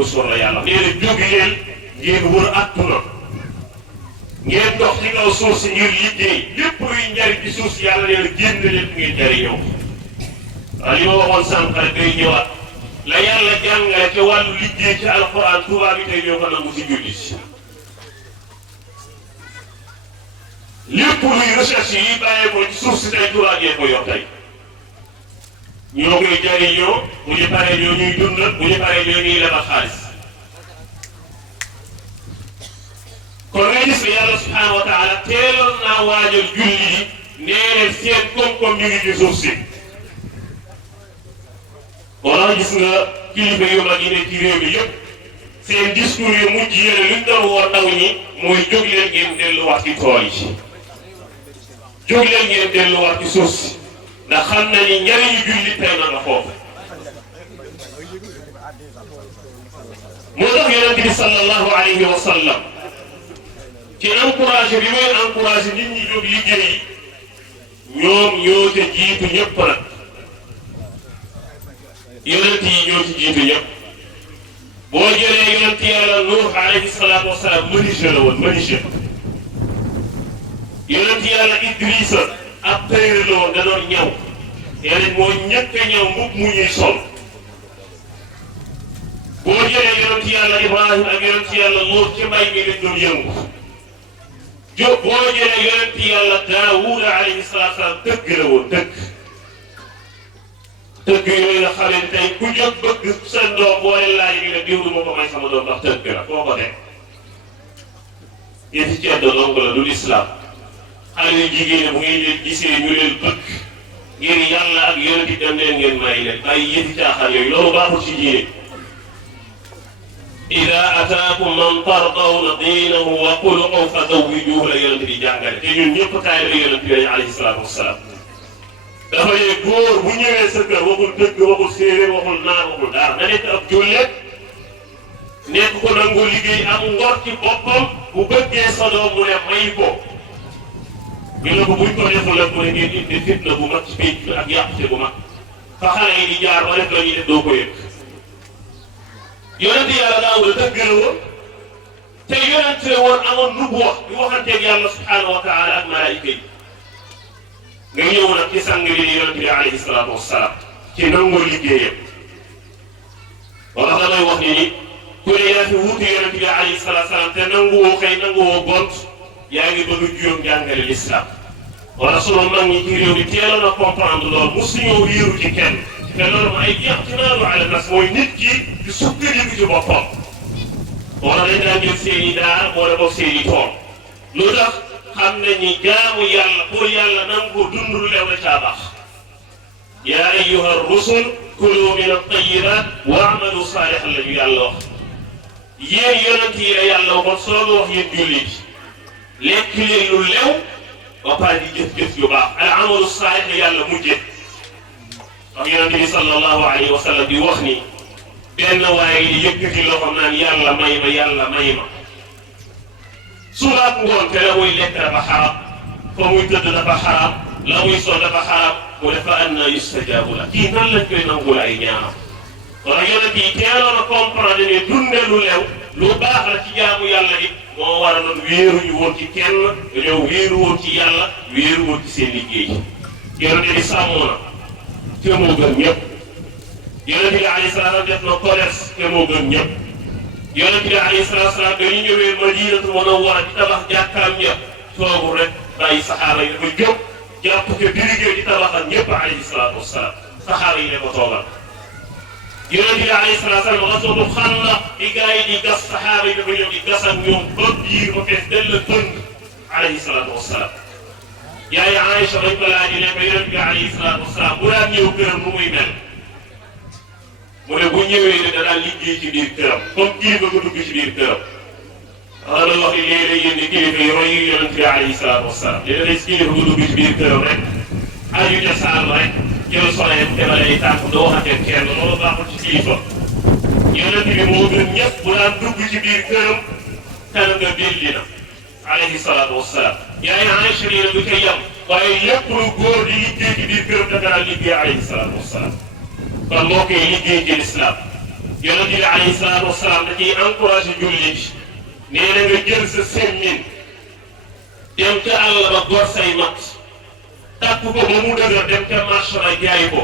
mu sor la yàlla nee na jóg leen ngeen wër àdduna ngeen dox ci kaw suuf si ngir liggéey lépp luy njariñ ci suuf si yàlla nee na génn leen ngeen jariñoo waaw li ma waxoon sànq rek day ñëwaat la yàlla jàngale ca wàllu liggéey ci alxuraan tubaab bi tey ñoo ko nangu ci julli si lépp luy recherche yi bàyyeekoo ci suuf si tey tubaab yee ko yor tey ñoo koy jariñoo bu ñu paree ñoo ñuy dundal bu ñu paree ñoo ñuy lebal xaalis kon nga gis ne yàlla subhaanahu wa taala teeloon naa waajal julli yi nee leen seen koom-koom ñu ngi ci suuf si wala gis nga kilifa yu mag yi ne ci réew mi yëpp seen discours yu mujj yéene luñ doon woo ndaw ñi mooy jóg leen ngeen delluwaat ci tool yi jóg leen ngeen delluwaat ci suuf si ndax xam na ni njariñu julli tey na nga foofu moo tax yonent bi sallallahu alayhi wa sallam ci encouragé bi muy encouragé nit ñi jóg liggéey ñoom ñoo ca jiitu ñëpp nag yonent yi ñoo ci jiitu ñëpp boo jëlee yonent yàlla Nuux alayhi salaatu wa salaam menuisier la woon menuisier yonent yàlla Idrissa ab tailleur la woon da doon ñaw yeneen moo ñëkk a ñaw mbubb mu ñuy sol boo jëlee yonent yàlla Ibrahima ak yonent yàlla Luut ci mbay mi lañ doon yëngu boo jëlee yonent yàlla Daawuda alayhi salaatu wa salaam tëgg la woon tëgg yooyu nga xam ne tey ku jóg bëgg sa doom boo leen laaj ñu ne diw du ma ko may sama doom ndax tëgg la foo ko teg yéen ci ceddo dong la du lislaam xale yu jigéen bu ngeen leen gisee ñu leen bëgg ngir yàlla ak yonent dem leen ngeen may leen bàyyi yëfi caaxaan yooyu loolu baaxul ci diine ida ataakum man tardawna diinahu wa xuluqahu fa zawwijuuhu la yonent bi jàngale te ñun ñëpp taalibe yonent bi alayhi salaatu wasalaam dafa ne góor bu ñëwee sa kër waxul dëgg waxul séeréer waxul naar waxul dara na nekk ab jullit nekk ko nangu liggéey am ngor ci boppam bu bëggee sa doom mu ne may ko ñu ne ko buñ ko deful nag mu ne ngeen indi fitna bu mag ci pénc bi ak yàqute bu mag fa xale yi di jaar ba def la ñuy def doo ko yëg yonent yàlla Daawuda dëgg la woon te yonent la woon amoon nubuwa di waxanteeg yàlla subhaanahu wa taala ak malaayika yi nga ñëw nag ci sang bi di yonent bi alayhi salaatu wasalaam ci nangoo liggéeyam wala damay wax ni ku ne yaa fi wuutu yonent bi alayhi salaatu wasalaam te nanguwoo xëy nanguwoo gont yaa ngi bëgg a juróom jàngale l'islam wala sunu mag ñi ci réew mi teeloon a comprendre loolu mosuñoo wéeru ci kenn te loolu mooy ay i'timaadu ala nas mooy nit ki di sukkandiku ci boppam wala dañ daan jël seen i daara boole ko seen i tool lu tax xam nañ ni jaamu yàlla pour yàlla nangu ko dund lu lew la caa baax yaa ayyuha rusul kulu min at-tayyibaat wa'malu saalihan la ñu yàlla wax yéen yonent yi la yàlla waxoon soog a wax yéen jullit lekk leen lu lew ba pare di jëf-jëf yu baax al amalu saalih la yàlla mujje wax yonent bi sallallahu alayhi wa sallam di wax ni benn waaye di yëkkati loxoom naan yàlla may ma yàlla may ma suba ak ngoon te la muy lekk dafa xaram fa muy tëdd dafa xaram la muy sol dafa xaram mu ne fa anna yustajaabu la kii nan lañ koy nangul ay ñaanam wala yonent yi teeloon a comprendre ne dunde lu lew lu baax la ci jaamu yàlla it moo waraloon wéeruñu woon ci kenn dañoo wéeru woon ci yàlla wéeru woon ci seen liggéey yonent bi sàmm na te moo gën ñëpp yonent bi alayhi salaam def na commerce te moo gën ñëpp yonent bi alayhi salaam dañu ñëwee Madinatu Munawwara di tabax jàkkaam ñëpp toogul rek bàyyi saxaaba yi dafa jóg jàpp te dirigé di tabaxal ñëpp alayhi salaatu wasalaam saxaaba yi ne ko toogal yonent bi alayhi salaam ghazwatu Xandaq di gars yi di gas saxaaba yi dafa ñëw di gas ak ñoom ba biir ba fees dell tënd alayhi salaatu wasalaam yaay Aïcha dañ ko laaj ne ko yonent bi alayhi salaatu wasalaam bu daan ñëw këram nu muy mel mu ne bu ñëwee ne da daan liggéey ci biir këram comme kilifa nga dugg ci biir këram wax na wax ni léeg-léeg yéen di kilifa yi roy yonent bi alayhi salaatu wasalaam dina des kilifa nga dugg ci biir këram rek aju ca saal rek jël soleem demale ay tànk doo waxatee kenn loolu baaxul ci kilifa yonent bi moo gën ñëpp bu daan dugg ci biir këram kan nga belli na alayhi salaatu wasalaam yaay Aïcha nee na du ca yem waaye lépp lu góor di liggéey ci biir këram dafa daan liggéey alayhi salaatu wasalaam kon moo koy liggéey ci lislaam yonent bi alayhi salaatu wasalaam da ciy encouragé jullit nee na nga jël sa semmin dem ca àll ba gor say mat tàpp ko ba mu dëgër dem ca marché ba jaay ko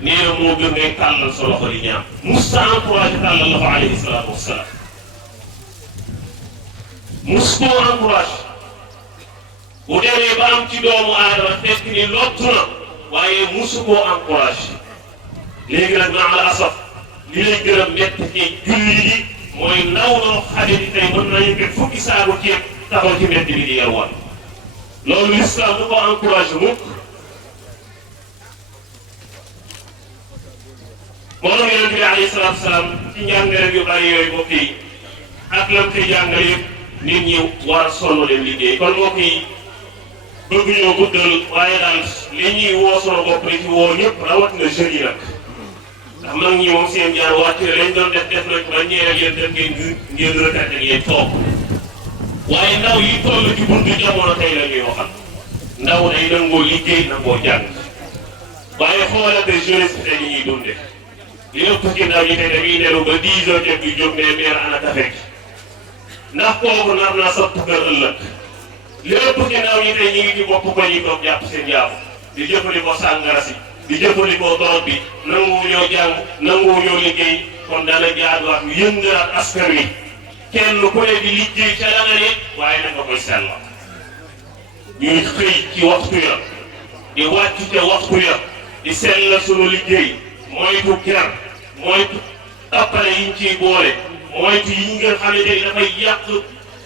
nee na moo gën ngay tàllal sa loxo di ñaan musta encouragé tàllal loxo alayhi salaatu wasalaam mus koo encouragé bu demee ba am ci doomu aadama fekk ni lottu na waaye musu koo encouragé léegi nag maa la asaf li lay gën a métti ci julli gi mooy ndaw noo xale di tey mën nañu fekk fukki saabu ceeb taxaw ci mbedd bi di yarwaan loolu l'islam du ko encouragé mukk moo tax yonent bi alayhi salaatu salaam ci njàngale yu bari yooyu mbokk yi ak lam koy jàngale yëpp nit ñi war a sonn dem liggéey kon mbokk yi bëgg ñoo guddal waaye daal li ñuy woo sama bopp di ci woo ñëpp rawatina jeunes yi nag ndax mag ñi moom seen jaar wàcc na lañ doon def nañ ba ñeereel yéen def ngeen retraité ngeen toog waaye ndaw yi toll ci buntu jamono tey la ñuy waxal ndaw day nangoo liggéey nangoo jàng waaye xoolal de jeunesse bi tey ni ñuy dunde li ëpp ci ndaw ñi tey dañuy nelu ba 10 heures jot yu jóg ne meer ana kafe ndax kooku nar naa sotti kër ëllëg li ëpp ci ndaw ñi tey ñu ngi ci bopp ko ñi toog jàpp seen jaamu di jëfandikoo sàngara si di jëfandikoo dorog bi nanguwuñoo jàng nanguwuñoo liggéey kon dana jaaduwaat ñu yëngalaat askan wi kenn ku ne di liggéey ca la nga ne waaye na nga koy sellal ñuy xëy ci waxtu ya di wàcc ca waxtu ya di sellal sunu liggéey moytu ger moytu tappale yiñ ciy boole moytu yi nga xamante ni dafay yàq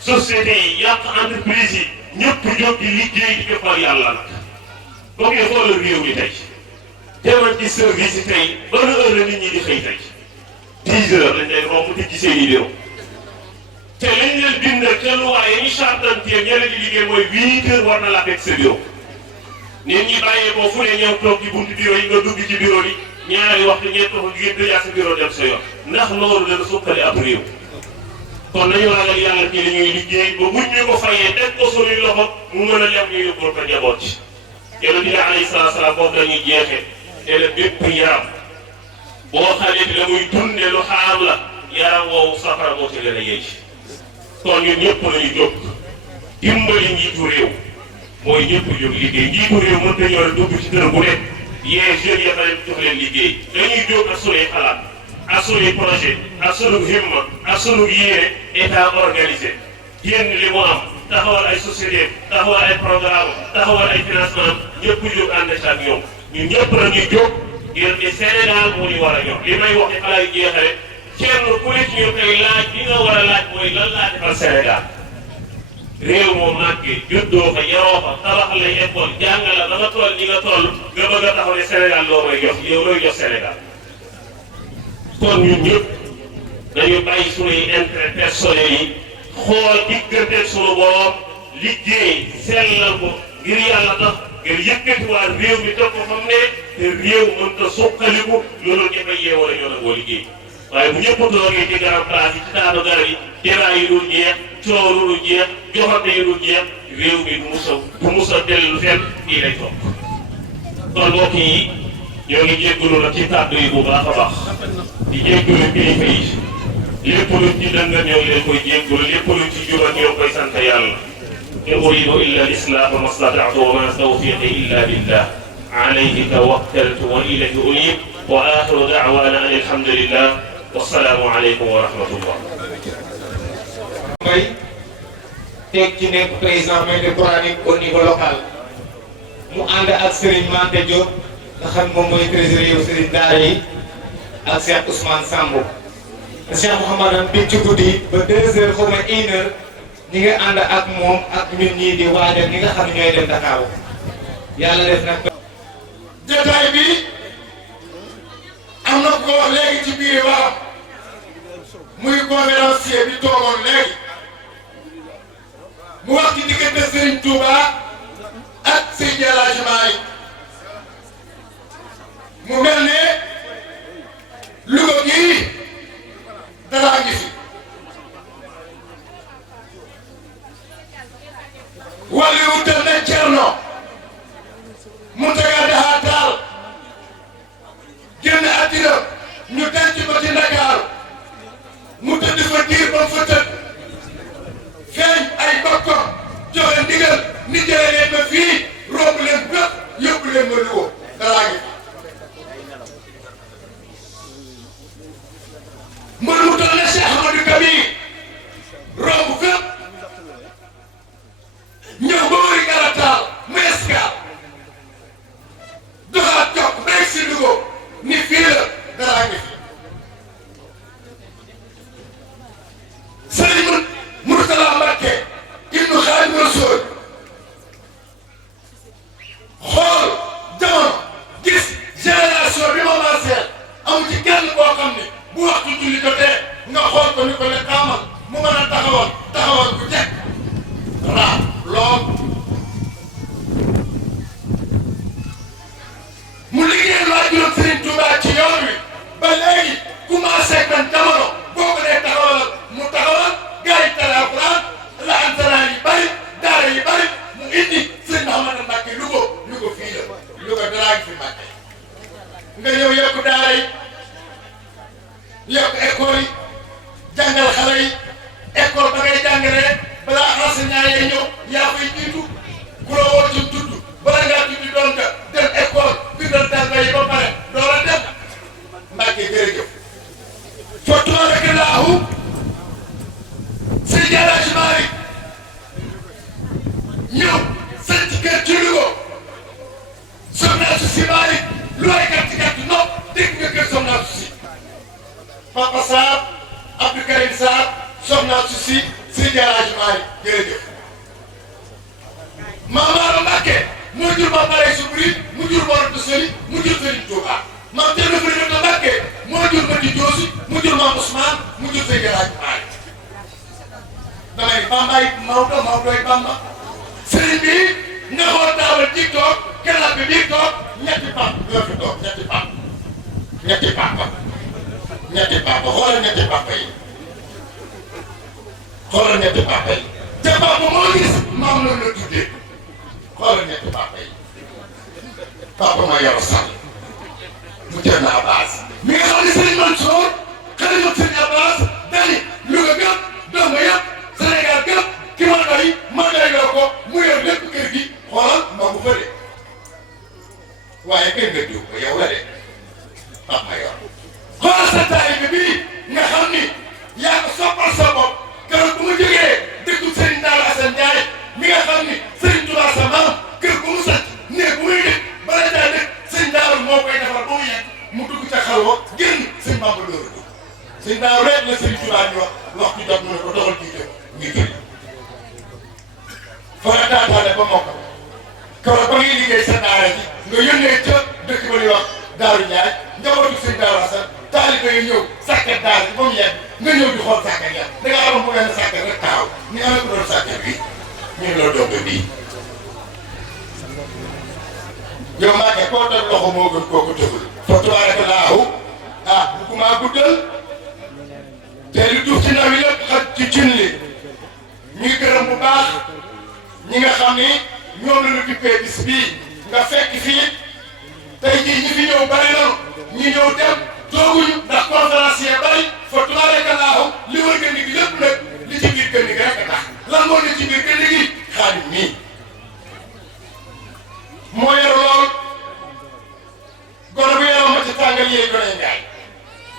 société yi yàq entreprise yi ñëpp jóg di liggéey di defal yàlla nag boo koy xoolal réew mi tey demal ci service yi tey ban heure la nit ñi di xëy tey 10 heures lañ lay romb tëj ci seen i bureau te lañ leen bindal ca loi yi ñu chartantier ñeneen di liggéey mooy 8 heures war na la fekk sa bureau nit ñi bàyyee ko fu ne ñëw toog ci buntu bureau yi nga dugg ci bureau yi ñaari waxtu ñeent waxtu ngeen tëjaat sa bureau dem sa yoon ndax loolu dana suqali ab réew kon nañu ragal yàlla ci li ñuy liggéey ba buñ ñu ko fayee teg ko suñuy loxo mu mën a lem ñu yóbbul ko njaboot ci yonent bi alayhi salaatu salaam foofu dañuy jeexe te la bépp yaram boo xamee la muy dunde lu xaram la yaram woowu safara moo ci gën a yey kon ñun ñëpp lañu jóg dimbali njiitu réew mooy ñëpp jóg liggéey njiitu réew mënta ñëw dugg ci kër bu ne yee jeunes ya fa leen jox leen liggéey dañuy jóg ak sunuy xalaat ak sunuy projet ak sunu himma ak sunu yéene état organisé génn li mu am taxawal ay société taxawal ay programme taxawal ay financement ñëpp jóg ànd ci ak ñoom ñun ñëpp nañuy jóg ngir ni Sénégal moo ñu war a jox li may wax ci xalaat yu jeexale kenn ku ne ci ñun tey laaj bi nga war a laaj mooy lan laa defal Sénégal réew moo màggee juddoo fa yaroo fa tabax lay école jàngal la ba nga toll ñi nga toll nga bëgg a taxaw ne Sénégal loo may jox yow looy jox Sénégal kon ñun ñëpp dañu bàyyi sunuy intérêt personnel yi xool digganteeg sunu borom liggéey sellal ko ngir yàlla tax ngir yëkkatiwaat réew mi toog ko fa mu ne te réew mënut a suqaliku loolu ñëpp a yeewoo la ñoo nangoo liggéey waaye bu ñëpp toogee ci garab place yi ci taatu garab yi débat yi dul jeex coow lu dul jeex joxante yi dul jeex réew mi du mus a dellu fenn fii lay toog kon mbokk yi ñoo ngi jéggalu nag ci kàddu yi bu baax a baax di jéggalu kilifa yi lépp luñ ci dëngal ñoo ngi leen koy jéggalu lépp luñ ci jubal ñoo koy sant yàlla in uridu illa al-islaha ma stata'tu wa ma tawfiqi illa billah alayhi tawakkaltu wa ilayhi unib wa akhiru da'wana an alhamdulillah wassalaamu aleykum wa rahmatullah. mooy teg ci nekk président maître coranique au niveau local mu ànd ak Serigne Mante Diop nga xam moom mooy trésorier yu Serigne Daara yi ak Cheikh Ousmane Sambo te Cheikh Mouhamadane bi ci guddi ba 2 heures xaw ma 1 heure ñi nga ànd ak moom ak ñun ñii di waajal ñi nga xam ne ñooy dem Dakar yàlla def nag. jotaay bi am na ko wax léegi ci biir waa muy conférencier bi toogoon léegi mu wax ci diggante Serigne Touba ak Seydi El Hadji Malick mu mel ne Louga gii dara ngi fi wàllu wutal na Cerno Muntaga Daha Taal génn àddina ñu denc ko ci Ndakaaru fa diir ba mu fa tëdd feeñ ay bokkam joxe ndigal ni jëlee leen ma fii romb leen bépp yóbbu leen ma Louga daraa ngi mbër mu toll ne Cheikh Amadou Kabir romb fépp ñëw ba wëri garataal mu escale doxaat jokk ba egg si Louga ni fii la daraa ngi fi Sëriñ Mourtala Mbacké ibnu Xaadimu Rasuul xool jamono gis génération bi ma maaseel amu ci kenn boo xam ne bu waxtu julli jotee nga xool ko ni ko ne xaamal mu mën a taxawal bu jekk raam lool mu liggéeyal waajuram Sëriñ Tuubaa ci yoon wi ba léegi commencé man jamono boo ko dee taxawal mu taxawal gars yi tala Alxuraan la antaraan yi bari daara yi bari mu indi Sëriñ Mouhamadou Mbacké Louga fii la Louga daraa ngi fi Mbacké nga ñëw yokk daara yi yokk école yi jàngal xale yi école ba ngay jàngalee balaa enseignant yi ñëw yaa fay jiitu ku la woo ci tudd bala ngaa tudd doon nga dem école bindal tànga yi ba pare door a dem Mbacké jërëjëf fa tabaarakallaahu Seydi El Hadji Malick ñëw sant kër ci Louga soxna su si Malick lu ay gàtt nopp dégg nga kër soxna su si Papa Sarr Abdou Karim Sarr soxna su si Seydi El Hadji Malick jërëjëf Maam Maodo Mbacké moo jur Maam Maray Subri mu jur Mor Anta Sali mu jur Serigne Touba Maam Thierno Farimata Mbacké moo jur Mati Diosi mu jur Maam Ousmane mu jur Seydi El Hadji Malick damay Bambaay Maodoy Bamba Serigne bi nga xool taabal ji toog keneen bi bii toog ñetti papa ñoo fi toog ñetti papa xoolal ñetti papa yi te papa moo gis maam loolu la tuddee xoolal ñetti papa yi papa ma yor sàll mu jël na Abbas mi nga xam ne Serigne Mansour xalifa Serigne Abbas dani Louga gëpp donga yëpp Sénégal gëpp ki ma doy loo ko mu yor lépp kër gi xoolal maa ngi fa de waaye kër nga diw ko yow la de papa yor xoolal sa taalibe bii nga xam ni yaa ko soppal sa bopp keroog bu mu jógee dëkku Serigne Talla Assane Ndiaye mi nga xam ni Serigne Touba sa maam kër bu mu sant néeg bu muy dëkk bala caa dëkk Serigne Talla moo koy defar ba mu yegg mu dugg ca xalwa génn Serigne Bamba door a dugg Serigne Talla rek la Serigne Touba ñu waxtu jot mu ne ko doxal kii jëm ñu jël fa nga taataane ba mokk keroog ba ngay liggéey sa daara ji nga yónnee ca dëkk ba ñuy wax Daaru Ndiaye njabootu Serigne Talla Assane taalibe yi ñëw sàkket daara ji ba mu yegg nga ñëw di xool sàkket ya da ngaa amoon bu ngeen sàkket rek taaw ni ana ko doon sàkket bi ñu la doog bii yow Mbacké koo teg loxo moo gën koo ko tëgul fa tabaarakallaahu bugguma guddal te lu duuf ci ndaw yi lépp xaj ci cin li ñu ngi gërëm bu baax ñi nga xam ni ñoom la ñu dippee bis bii nga fekk fii tey jii ñi fi ñëw bari na ñi ñëw dem tooguñu ndax conférencier bari fa tabaarakallaahu li wër gën gi lépp nag li ci biir gën gi rek a tax lan moo ne ci biir gën gi Xaadim mii moo yor lool gone bu yoroo ma ci tàngal yéey gone Njaay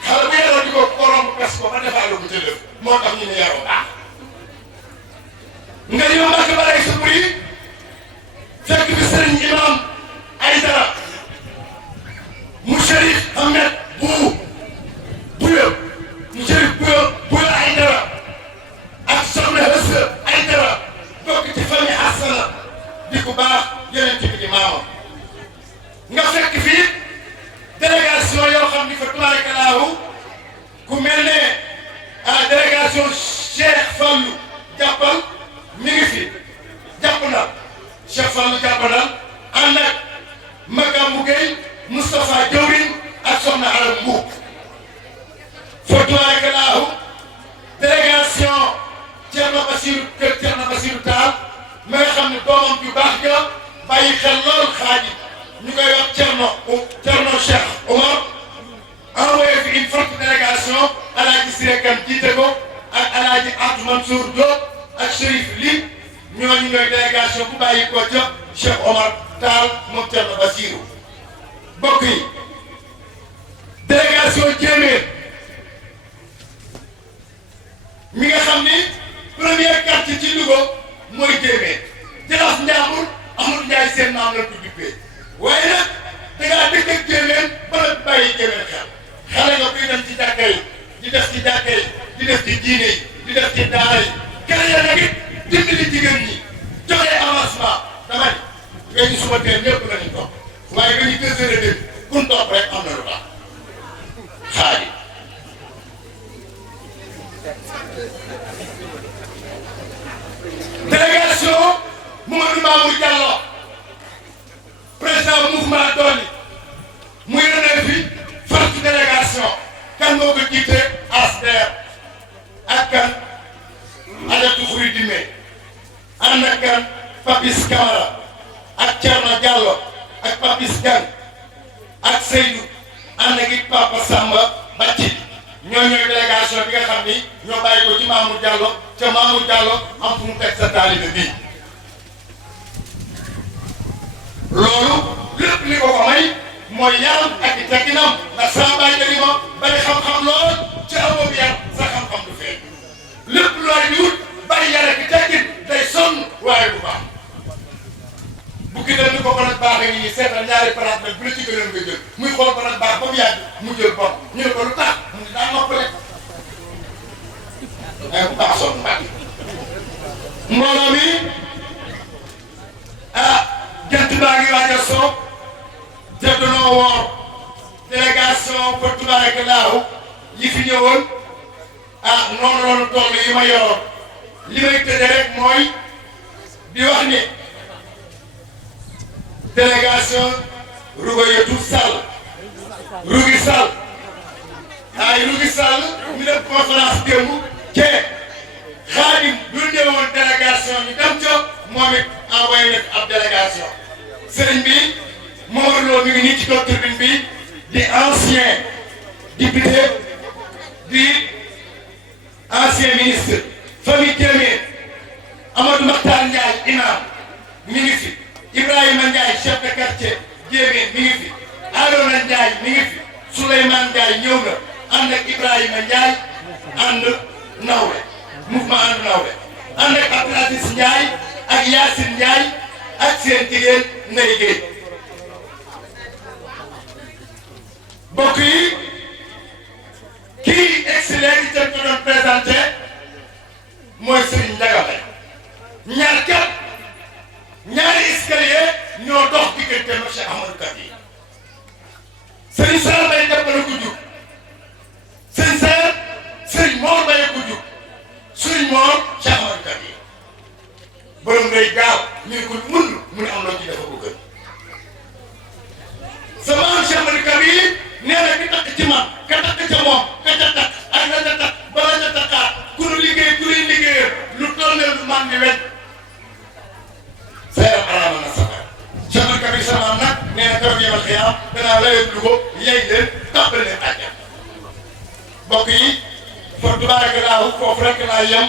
xale bu yoroo di ko korom pes ko ba defaale ko ca def moo tax ñu ne yaroo baax nga ñëw Mbacké Balaye Subri fekk fi Serigne Imam Aïdara mu Chérif Ahmed Bouya Aïdara ak soxna Hëssa Aïdara bokk ci famille Hassana di ku baax yeneen ci bi di maamam nga fekk fii délégation yoo xam ni fa tabaarakallaahu ku mel ne délégation Cheikh Fallou jàppal mi ngi fi jàpp na Cheikh Fallou jàpp na ànd ak Magamou Gueye Moustapha Diawrin ak Soxna Aram Mbuub fa tabaarakallaahu délégation Thierno Bassirou Tall ma nga xam ne doomam ju baax ga bàyyi xel lool xaaji ñu koy wax Thierno Cheikh Omar envoyé fi une forte délégation Alaaji Siré Kane jiite ko Mansour Diop ak Chérif Ly ñooñu ñooy délégation bu bàyyi ko ca Cheikh Omar Tall moom Thierno Bassirou mbokk yi délégation Jéeméer mi nga xam ni premier quartier ci Louga mooy Jéeméer Jaraaf Njàmbur amul Njaay seen maam la ko duppee waaye nag da ngaa dëkk ak Jéeméer ba la bàyyi Jéeméer xale nga koy dem ci jàkka yi di def ci jàkka yi di def ci diine yi di def ci daara yi keneen ya nag it dimbali jigéen ñi joxe avancement dama ni nga ñu suba teel ñëpp la ñu topp waaye nga ñu 2 heures et demie kun topp rek am na lu baax xaaji délégation Mamadou Mamour Diallo président mouvement Dolli muy renee fi forte délégation kan moo ko jiite ASDR ak kan Adjatou Khoury Dime ànd ak kan Papis Camara ak Thierno Diallo ak Papis Kane ak Seydou ànd ak it Papa Samba Bacci ñoo ñooy délégation bi nga xam ni ñoo bàyyi ko ci Mamour Diallo ca Mamour Diallo am fu mu teg sa taalibe bii loolu lépp li ko ko may mooy yaram ak i tegginam ndax saa bàyyi dëgg ma bari xam-xam lool ci amoo bi yar sa xam-xam du feeñ lépp looy di wut bari yar ak i teggin day sonn waaye bu baax bu ki dem ni ko nag baax a ngi nii seetal ñaari paraat nag bu la ci gënoon nga jël muy xool ko nag baax ba mu yàgg mu jël bopp ñu ne ko lu tax mu ne daa noppale ay bu baax sonn mbàkk mbooloo mi jant baa ngi waaj a soob te danoo woor délégation ba tubaarikallaahu yi fi ñëwoon noonu loolu toll yi ma yoroon li may tëje rek mooy di wax ni délégation Rougayetou Sall Rougui Sall Rougui Sall ñu def conférence démb te Xaadim du ñëwoon délégation ñu dem ca moom it envoyé nekk ab délégation sëriñ bi Mor Lo mi ngi nii ci kaw tribune bi di ancien député di ancien ministre famille Jéeméer Amadou Makhtar Ndiaye imam mi ngi fi Ibrahima Ndiaye chef de quartier Jéeméer mi ngi fi Arona Ndiaye mi ngi fi Souleymane Ndiaye ñëw na ànd ak Ibrahima Ndiaye ànd nawle mouvement ànd nawle ànd ak Abdou Aziz Ndiaye ak Yacine Ndiaye ak seen jigéen Ndeye Gueye mbokk yi kii excellent yi jëm ko doon présenté mooy Serigne Ndiaga Mbaye ñaar kat ñaari escalier ñoo dox diggante ma Cheikh Ahmadou Kadi Serigne Sarr Mbaye jàppale ko jug Serigne Sarr Serigne Mor Mbaye ko jug Serigne Mor Cheikh Ahmadou Kadi borom ngay gaaw ñu ne ko mun mu ne am loo ci dafa ko gën sama am Cheikh Ahmadou Kadi nee na ki takk ci man ka takk ca moom ka ca takk ak la ca takk bala ca takkaat ku nu liggéey ku nuy liggéeyal lu toll ne lu man di wet seeram araama na safar Cheikh Ahmadou Kadi sama nag nee na keroog yemal xiyaam danaa layet lu ko yey leen tàbbal leen àjjana mbokk yi fa tubaarakallahu foofu rek laa yem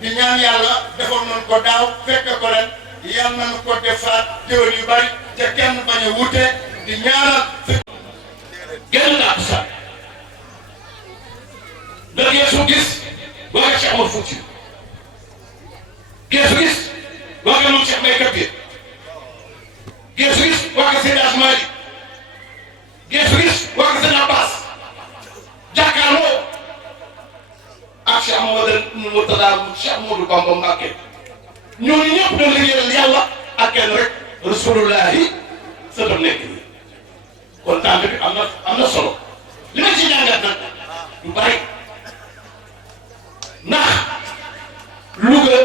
di ñaan yàlla defoon nañu ko daaw fekk ko ren yal nañu ko defaat déwén yu bari te kenn bañ a wute di ñaanal génn naa ko sax ndax Yeesu gis waa nga Cheikh Omar Fouti Yeesu gis waa nga moom Cheikh Mbaye Kabir Yeesu gis waa nga Seydi Asmaali Yeesu gis waa nga Seydi Abbas jàkkaarloo ak Cheikh Mamadou Mourtada Cheikh Modou Bamba Mbacké ñooñu ñëpp doon liggéeyal yàlla ak kenn rek rasulullahi sa doon nekk nii kon tànn bi am na solo li ma ci jàngat nag du bari ndax Louga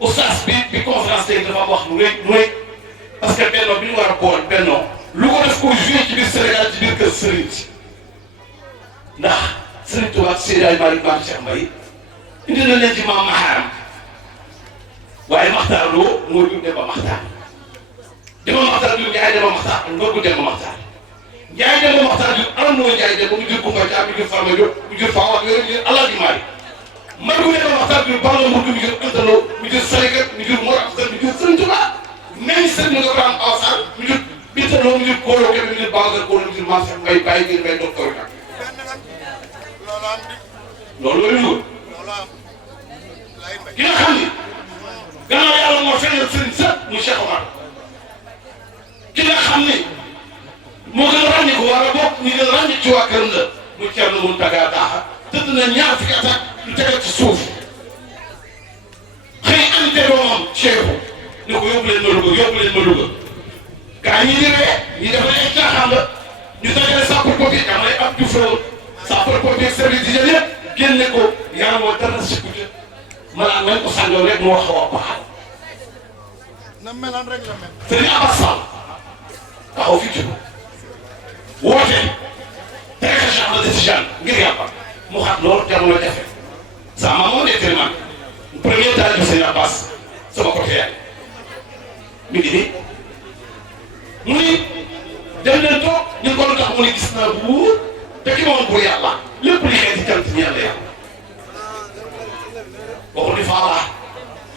oustaz bi conférence tey dafa wax lu rëy parce que bennoo bi ñu war a bool bennoo Louga daf ko joué ci biir Sénégal ci biir kër Serigne si ndax Serigne Touba ak Seydi Hadji Malick Maam Cheikh Mbaye indi na leen ci maam Maharam waaye Maxtaar Lo moo jur Demba Maxtaar Demba Maxtaar jur Njaay Demba Maxtaar ngor gu Demba Maxtaar Njaay Demba Maxtaar jur alam moo Njaay Demba mu jur Kumba Caam mu jur Farma Diop mu jur Fawa yooyu ñu jur Alaaji Maalik man gu Demba Maxtaar Tuubaa bi Balla Mbour mi jur Anta Lo mi jur Salikat mi jur Mor Abdou mi jur Sëriñ Tuubaa nañ sëriñ nga Ibrahima Awsaan mi jur Binta Lo mi jur Kolo Kebe mi jur Babacar Kolo mi jur Mansour Mbaye Baye ngir Mbaye docteur nag loolu la ñu ki nga xam ni gannaaw yàlla moo feeñal sëriñ sa mu Cheikh Omar ki nga xam ni moo gën a ràññeeku war a bokk ñu gën a ràññeeku ci waa këram la mu Thierno Mountaga Daha tëdd na ñaar fukki at ñu tegal ci suuf xëy ante doomam Cheikhou ni ko yóbbu leen ma Louga yóbbu leen ma Louga gaa ñi di ree ñi def ay caaxaan la ñu dajale sapeurs-pompiers am ay ab Diouf la woon sapeurs-pompiers service d'hygiène yëpp génne ko yaram moo dara sécurité maanaam nañ ko sàngoon rek moo xaw a baax na melaan rek la mel. Sëriñ Abass Fall taxaw fi ci woote tarixa Cheikh Ahmad Tidiane ngir yàlla mu xat loolu jamono jafe sa maam moo nettali man premier taalibe Sëriñ Abass sama côté yaay mi ngi nii mu ni dem leen toog ñu ko lu tax mu ni gis naa buur te ki moom pour yàlla lépp li xeeti cant ñeel la yàlla waxu ni faala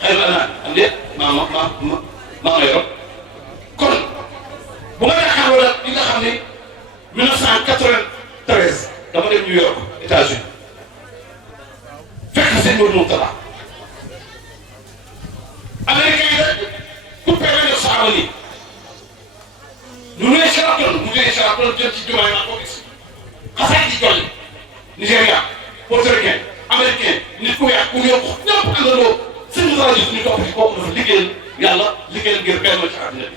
xëy na naan am déet maa yoroon kon bu nga yaakaaroo nag li nga xam ni 1993 dama dem New York États-Unis fekk sëñ Modou Moustapha américain yi rek coupé rajo saaba nii ñu ne Sheraton mu jógee Sheraton jëm ci jumaay maa ko gis xasaay ci jolli Nigéria portoricain américain nit ku weex ku ñëw ñëpp àndandoo sëñ Moussa Diouf ñu topp ci kooku dafa liggéeyal yàlla liggéeyal ngir benn ci àddina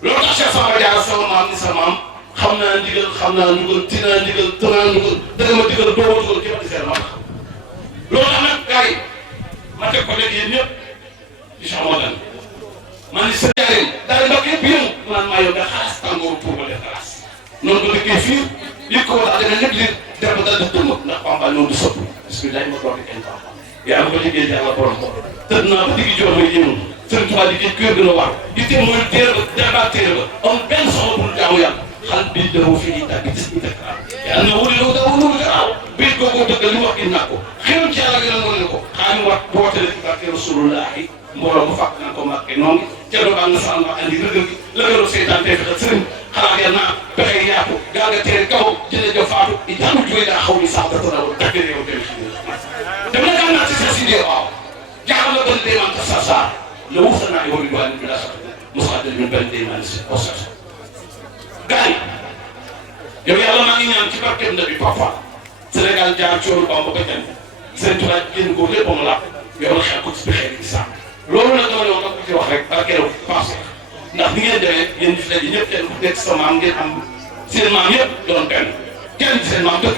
bi loolu tax Cheikh Samba Diarra sama maam ni sa maam xam naa ndigal xam naa ndugal tinaa ndigal tënaa ndugal dëgg ma digal doo ma dugal ci ma di seen ma tax loolu tax nag gars yi ma teg ko léegi yéen ñëpp ci Cheikh Modane maa ni sëñ Diarra daal mbokk yëpp yëngu naan maa yow nga xaas tàngooru pour ma def glace noonu ko dëkkee fii yëg ko daal demee lépp li def ba daal def dëmm ndax Pamba noonu du sëpp bisimilah ma doon kenn Pamba yaa ko liggéey yàlla borom ko tëdd naa ba diggi joor may yëngu Sëriñ Tuubaa liggéey kër gën a war itte mooy téere ba jàngaat téere ba am benn soxla bul jaamu yàlla xal bii dafa fi ñuy tàgg gis ñu teg yàlla na wuli loo daw lu garaaw bii googu dëgg li mu wax naa ko xëyoon ci yàlla gën a mën ko xaami wax boote la ci barke Rasulullaahi mbooloo mu fàkk nañ ko màkke noo ngi ceerno baa nga sa ma andi rëgël gi lëgaloo seytaan tey fexe sëriñ xalaat ya naa pexe yaatu gaa nga teere kaw jëne jo faatu i jaamu juwee daa xaw ni sax da tëraw dagg réew dem ci dem na gaa naa ci sa si waaw jaaxal la bën deemaan ta sa saa la wuxta naa yow bi wàllu bi la sax mosaat min benn deemaan si osat gaa yi yow yàlla maa ngi ñaan ci barkeem na bi parfois Sénégal jaar ci yoonu Bamba ba jënd seen tubaab génn ko lépp mu la yow la xel ko ci xel gi sax loolu nag dama ne woon da ko ci wax rek barkeelu passé ndax bi ngeen demee yéen fi daje ñëpp kenn ku nekk sa maam ngeen am seen maam yëpp doon benn kenn ci seen maam dëkk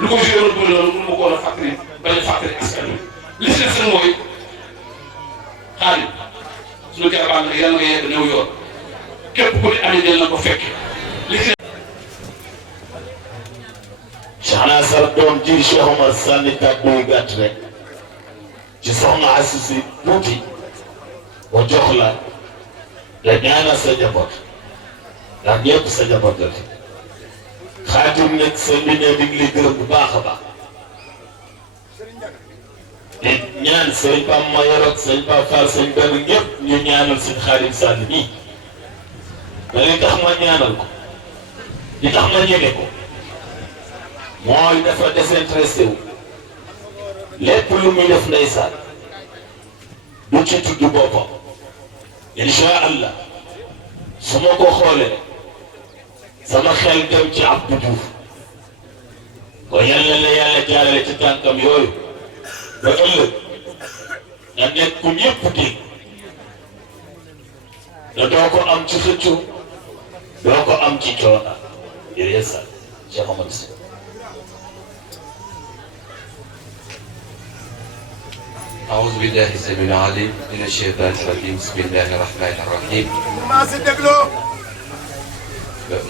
lu ko joué woon bu loolu mënu ma ko woon a fàttali bañ a fàttali askan wi li si des nag mooy xaalis suñu caravane nag yàlla nga yegg néew yoon képp ku ne amee del na ko fekk li si Cheikhna Sar doom ji Cheikh Omar sànni kàddu yu gàtt rek ci soxna Asisi tuuti ba jox la nga ñaanal sa njaboot ndax ñëpp sa njaboot la xaatim nag sa mbindee di ngi lay gërëm bu baax a baax te ñaan sëñ Pam Mayor ak sëñ Pam Fall sëñ benn ñëpp ñu ñaanal sëñ Xaadim Sall nii te li tax ma ñaanal ko li tax ma ñeme ko mooy dafa désintéressé wu lépp lu muy def ndeysaan du ci tudd boppam incha allah su ma ko xoolee sama xel dem ci Abdou Diouf ko yàlla la yàlla jaarale ci tànkam yooyu ba ëllëg nga nekk ku ñëpp dégg te doo ko am ci xëccu doo ko am ci coona jërëjëf Sall Cheikh Omar Sy أعوذ بالله السميع العليم من الشيطان الرجيم بسم الله الرحمن الرحيم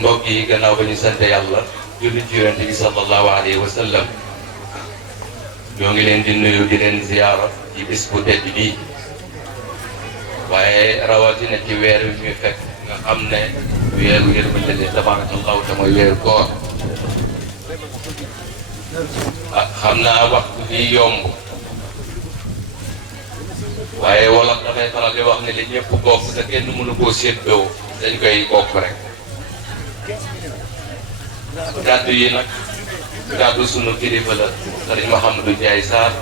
mbokk yi gannaaw ba ñu sant yàlla julli ci yonent bi sallallahu alayhi wa sallam ñoo ngi leen di nuyu di leen ziyaara ci bis bu tedd bii waaye rawatina ci weer wi ñu fekk nga xam ne weeru yërmande tabarakallahu te mooy weeru koor xam naa waxtu bi yomb waaye wolof dafay faral di wax ne li ñëpp bokk te kenn mënu koo séddoo dañ koy bokk rek. kàddu yi nag kàddu sunu kilifa la Sëriñ Mouhamadou Ndiaye Sarr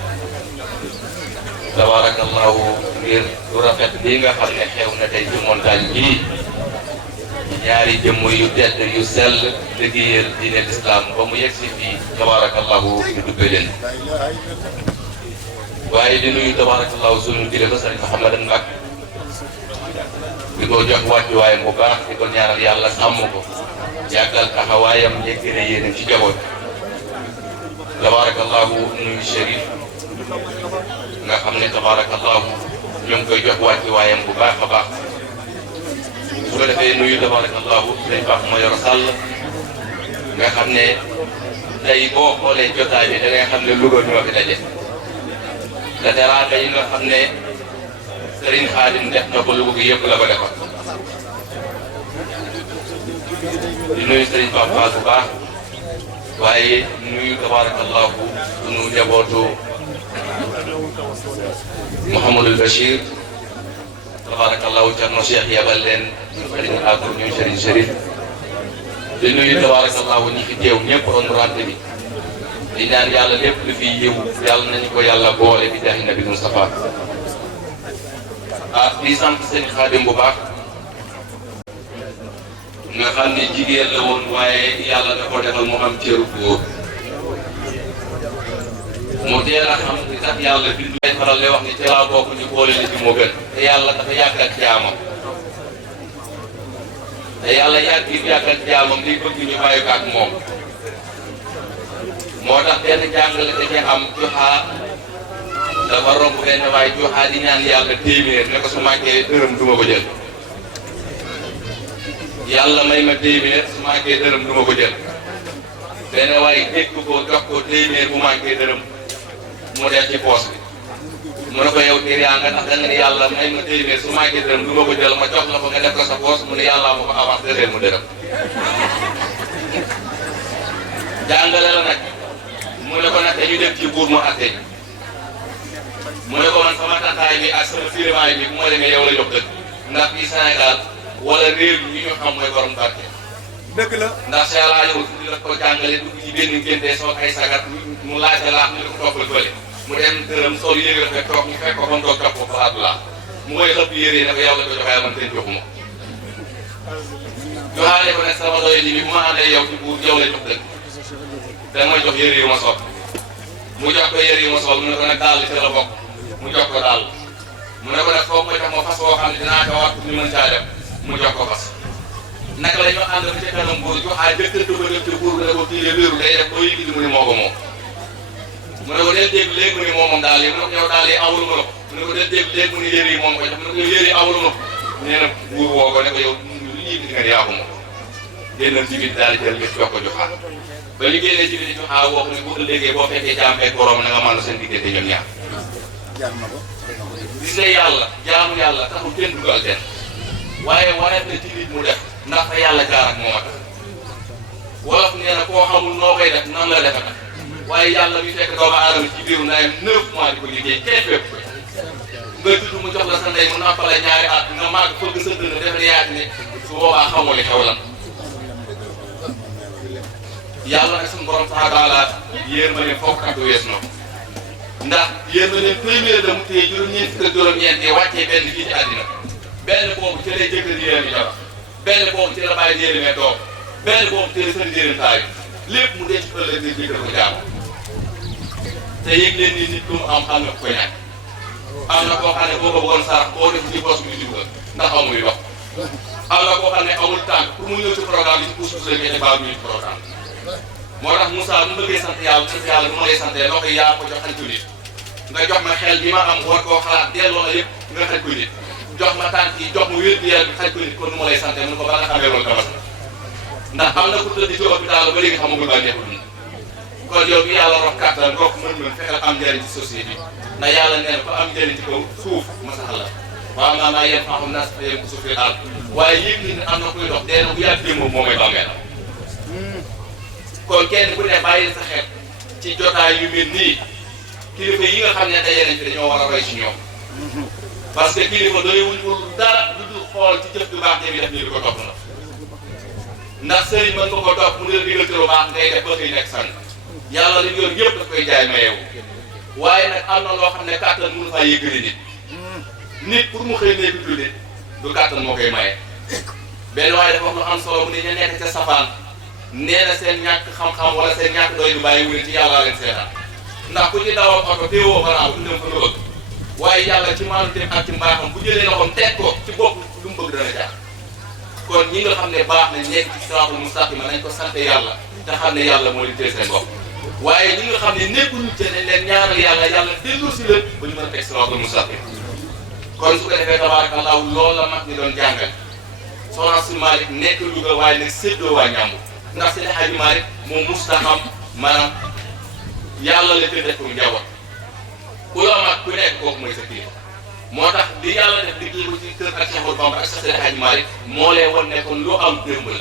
tabarakallahu ngir lu rafet lii nga xam ne xew na tey ci montagne bii ñaari jëmm yu tedd yu sell liggéeyal diine l'islam ba mu yegg si fii tabarakallahu ñu dubbee leen waaye di nuyu tabarakallahu sunu kilifa Sëriñ Mouhamadou Mbacke di ko jox wàccuwaayam bu baax di ko ñaanal yàlla sàmm ko yàggal taxawaayam yeggale yéenam ci jaboot tabarakallahu nuyu Chérif nga xam ne tabarakallahu ñu ngi koy jox wàccuwaayam bu baax a baax su ko defee nuyu tabarakallahu dañ baax ma yor sàll nga xam ne tey boo xoolee jotaay bi da ngay xam ne Louga ñoo fi daje te teraanga yi nga xam ne Serigne Khadim def na ko Louga gi yëpp la ko defal di nuyu Serigne Pape Fall bu baax waaye nuyu tabarakallahu sunu njabootu Mouhamadul Bachir tabarakallahu Thierno Cheikh yabal leen Serigne Akour ñuy Serigne Chérif di nuyu tabarakallahu ñi fi teew ñëpp honorante bi di ñaan yàlla lépp lu fi yiw yàlla nañu ko yàlla boole bi jaahi nabi Mustafa di sant sëñ Xaadim bu baax nga xam ne jigéen la woon waaye yàlla da ko defal mu am cëru góor mu teel a xam ni tax yàlla bindu ay faral lay wax ni ci laa bokk ñu boole li ci moo gën te yàlla dafa yàgg ak jaamam te yàlla yàgg ak jaamam li bëgg ñu bàyyi ko ak moom moo tax benn jàngale da cee am joxaa dafa romb benn waaye joxaa di ñaan yàlla téeméer ne ko su manqué dërëm du ma ko jël yàlla may ma téeméer su manqué dërëm du ma ko jël benn waaye dégg ko jox ko téeméer bu manqué dërëm mu def ci poos bi mu ne ko yow téer yaa nga tax da nga ne yàlla may ma téeméer su manqué dërëm du ma ko jël ma jox la ko nga def ko sa poos mu ne yàlla ma ko avance deseel mu dërëm jàngale la nag mu ne ko nag dañu dem ci buur mu atte mu ne ko man sama taxaay bi ak sama firimaay bi bu ma demee yow la jox dëgg ndax fii Sénégal wala réew mi ñu xam mooy borom barke dëgg la ndax Cheikh El Hadj Ousmane la ko jàngale dugg ci benn ngénte soog ay sagat mu laajte laax ñu ko toppal fële mu dem dërëm sol yëngal fekk toog ñu fekk ko fa mu toog jox ko xalaatu laax mu koy xëpp yére yi ne ko yow la ko joxee man seen joxuma joxaale ko nag sama doy ji bi bu ma àndee yow ci buur yow la jox dëgg da may jox yére yu ma sol mu jox ko yére yu ma sol mu ne ko nag daal ci la bokk mu jox ko daal mu ne ko nag foog ma jox ma fas boo xam ne dinaa ko wax ñu mën caa dem mu jox ko fas naka la ñu ànd ba ca kanam buur joxaa jëkkëntu ko def ci buur ne ko kii de wéeru day def boo yëgiti mu ne moo ko moom mu ne ko del dégg léegi mu ne moom daal yi mu ne ko yow daal yi awul ma la ko mu ne ko del dégg léegi mu ne yére yi moom ko jox mu ne ko yow yére yi awul ma ko nee na buur woo ko ne ko yow lu yëgiti nga ne yaa ko moom génnal ci biir daal jël jox ko joxaa ba ñu génnee ci biir joxaa woo ko ne bu ëllëgee boo fekkee jaam fekk borom na nga mën seen diggante ñoom ñaar gis nga yàlla jaamu yàlla taxul kenn dugal kenn waaye wareet na ci nit mu def ndax fa yàlla jaar ak moom a tax wolof nee na koo xamul noo koy def nan la defe nag waaye yàlla mi fekk doomu aadama ci biiru ndeyam 9 mois di ko liggéey kenn fépp ko nga judd mu jox la sa ndey mu nàmpale ñaari at nga màgg fëgg sa dënn def ne yaati ne su boobaa xamul li xew lan yàlla nag suñu borom subhaanahu wa taala yéen ma leen foog ak wees na ndax yéen ma leen téeméer la mu téye juróom-ñeent fukk ak juróom-ñeent wàccee benn fii ci àddina benn boobu ci lay jëkkër di leen di jox benn boobu ci la bàyyi di leen toog benn boobu ci la sëriñ di leen taay lépp mu denc ëllëg di jëkkër ko jaamu te yëg leen ni nit ku mu am na ko koy ñàkk am na koo xam ne boo ko bëggoon sarax boo def ci poche bi di dugal ndax amuy dox am na koo xam ne amul tànk pour mu ñëw ci programme yi ci pousse pousse la ngay baax ñu ci programme moo tax Moussa bu bëggee sant yàlla bu ma lay santee loxo yi yaa ko jox xañ ko nit nga jox ma xel bi ma am war koo xalaat delloo la yëpp nga xañ ko nit jox ma tànk yi jox ma wér gu yaram bi xañ ko nit kon nu ma lay santee mun ko ba nga xamee loolu dama ndax am na ku tëdd ci hôpital ba léegi xamagul ba nekkul dund kon yow bi yàlla rox kàttan rox mën fexeel am njëriñ ci société bi ndax yàlla nee na ko am njëriñ ci kaw suuf ma sax la waaw maa maa yéen xam naa si yéen ko suuf daal waaye yëg ni ne am na kuy dox dee na bu yàgg démb moo may bàmmee la kon kenn ku ne bàyyi sa xel ci jotaay yu mel nii kilifa yi nga xam ne daje nañ fi dañoo war a roy ci ñoom parce que kilifa doyewuñ ko dara lu dul xool ci jëf ju baax jëmi def ñu di ko topp na ndax sëriñ mën nga ko topp mu dee digal ci lu baax ngay def ba koy nekk sànni yàlla li ñu yor yëpp daf koy jaay mayewu waaye nag am na loo xam ne kàttan mënu faa yëggali nit pour mu xëy nekk jullit du kàttan moo koy maye benn waaye dafa wax lu am solo mu ne ñu nekk ca safaan nee na seen ñàkk xam-xam wala seen ñàkk doy du bàyyi wu ne ci yàlla leen seetaan ndax ku ci dawal oto téewoo banaaw du dem fa nga bëgg waaye yàlla ci maanu tem ak ci mbaaxam bu jëlee loxoom teg ko ci bopp lu mu bëgg dana jaar kon ñi nga xam ne baax nañ nekk ci siraatul mustaqim nañ ko sant yàlla te xam ne yàlla moo leen teel seen bopp waaye ñi nga xam ne nekkuñu ci nañ leen ñaanal yàlla yàlla dellu si leen ba ñu mën a teg siraatul mustaqim kon su ko defee tabaarakallaahu loolu la mag ñi doon jàngal Soxna Si Malick nekk Louga waaye nag séddoo waa Njàmbur ndax Seydi Hadji Malick moom mustaxam maanaam yàlla la koy def ko njaboot ku la mag ku nekk kooku mooy sa kilifa moo tax li yàlla def liggéey ko ci kër ak Cheikh Bamba ak Seydi Hadji Malick moo lay wan ne kon lu am démb la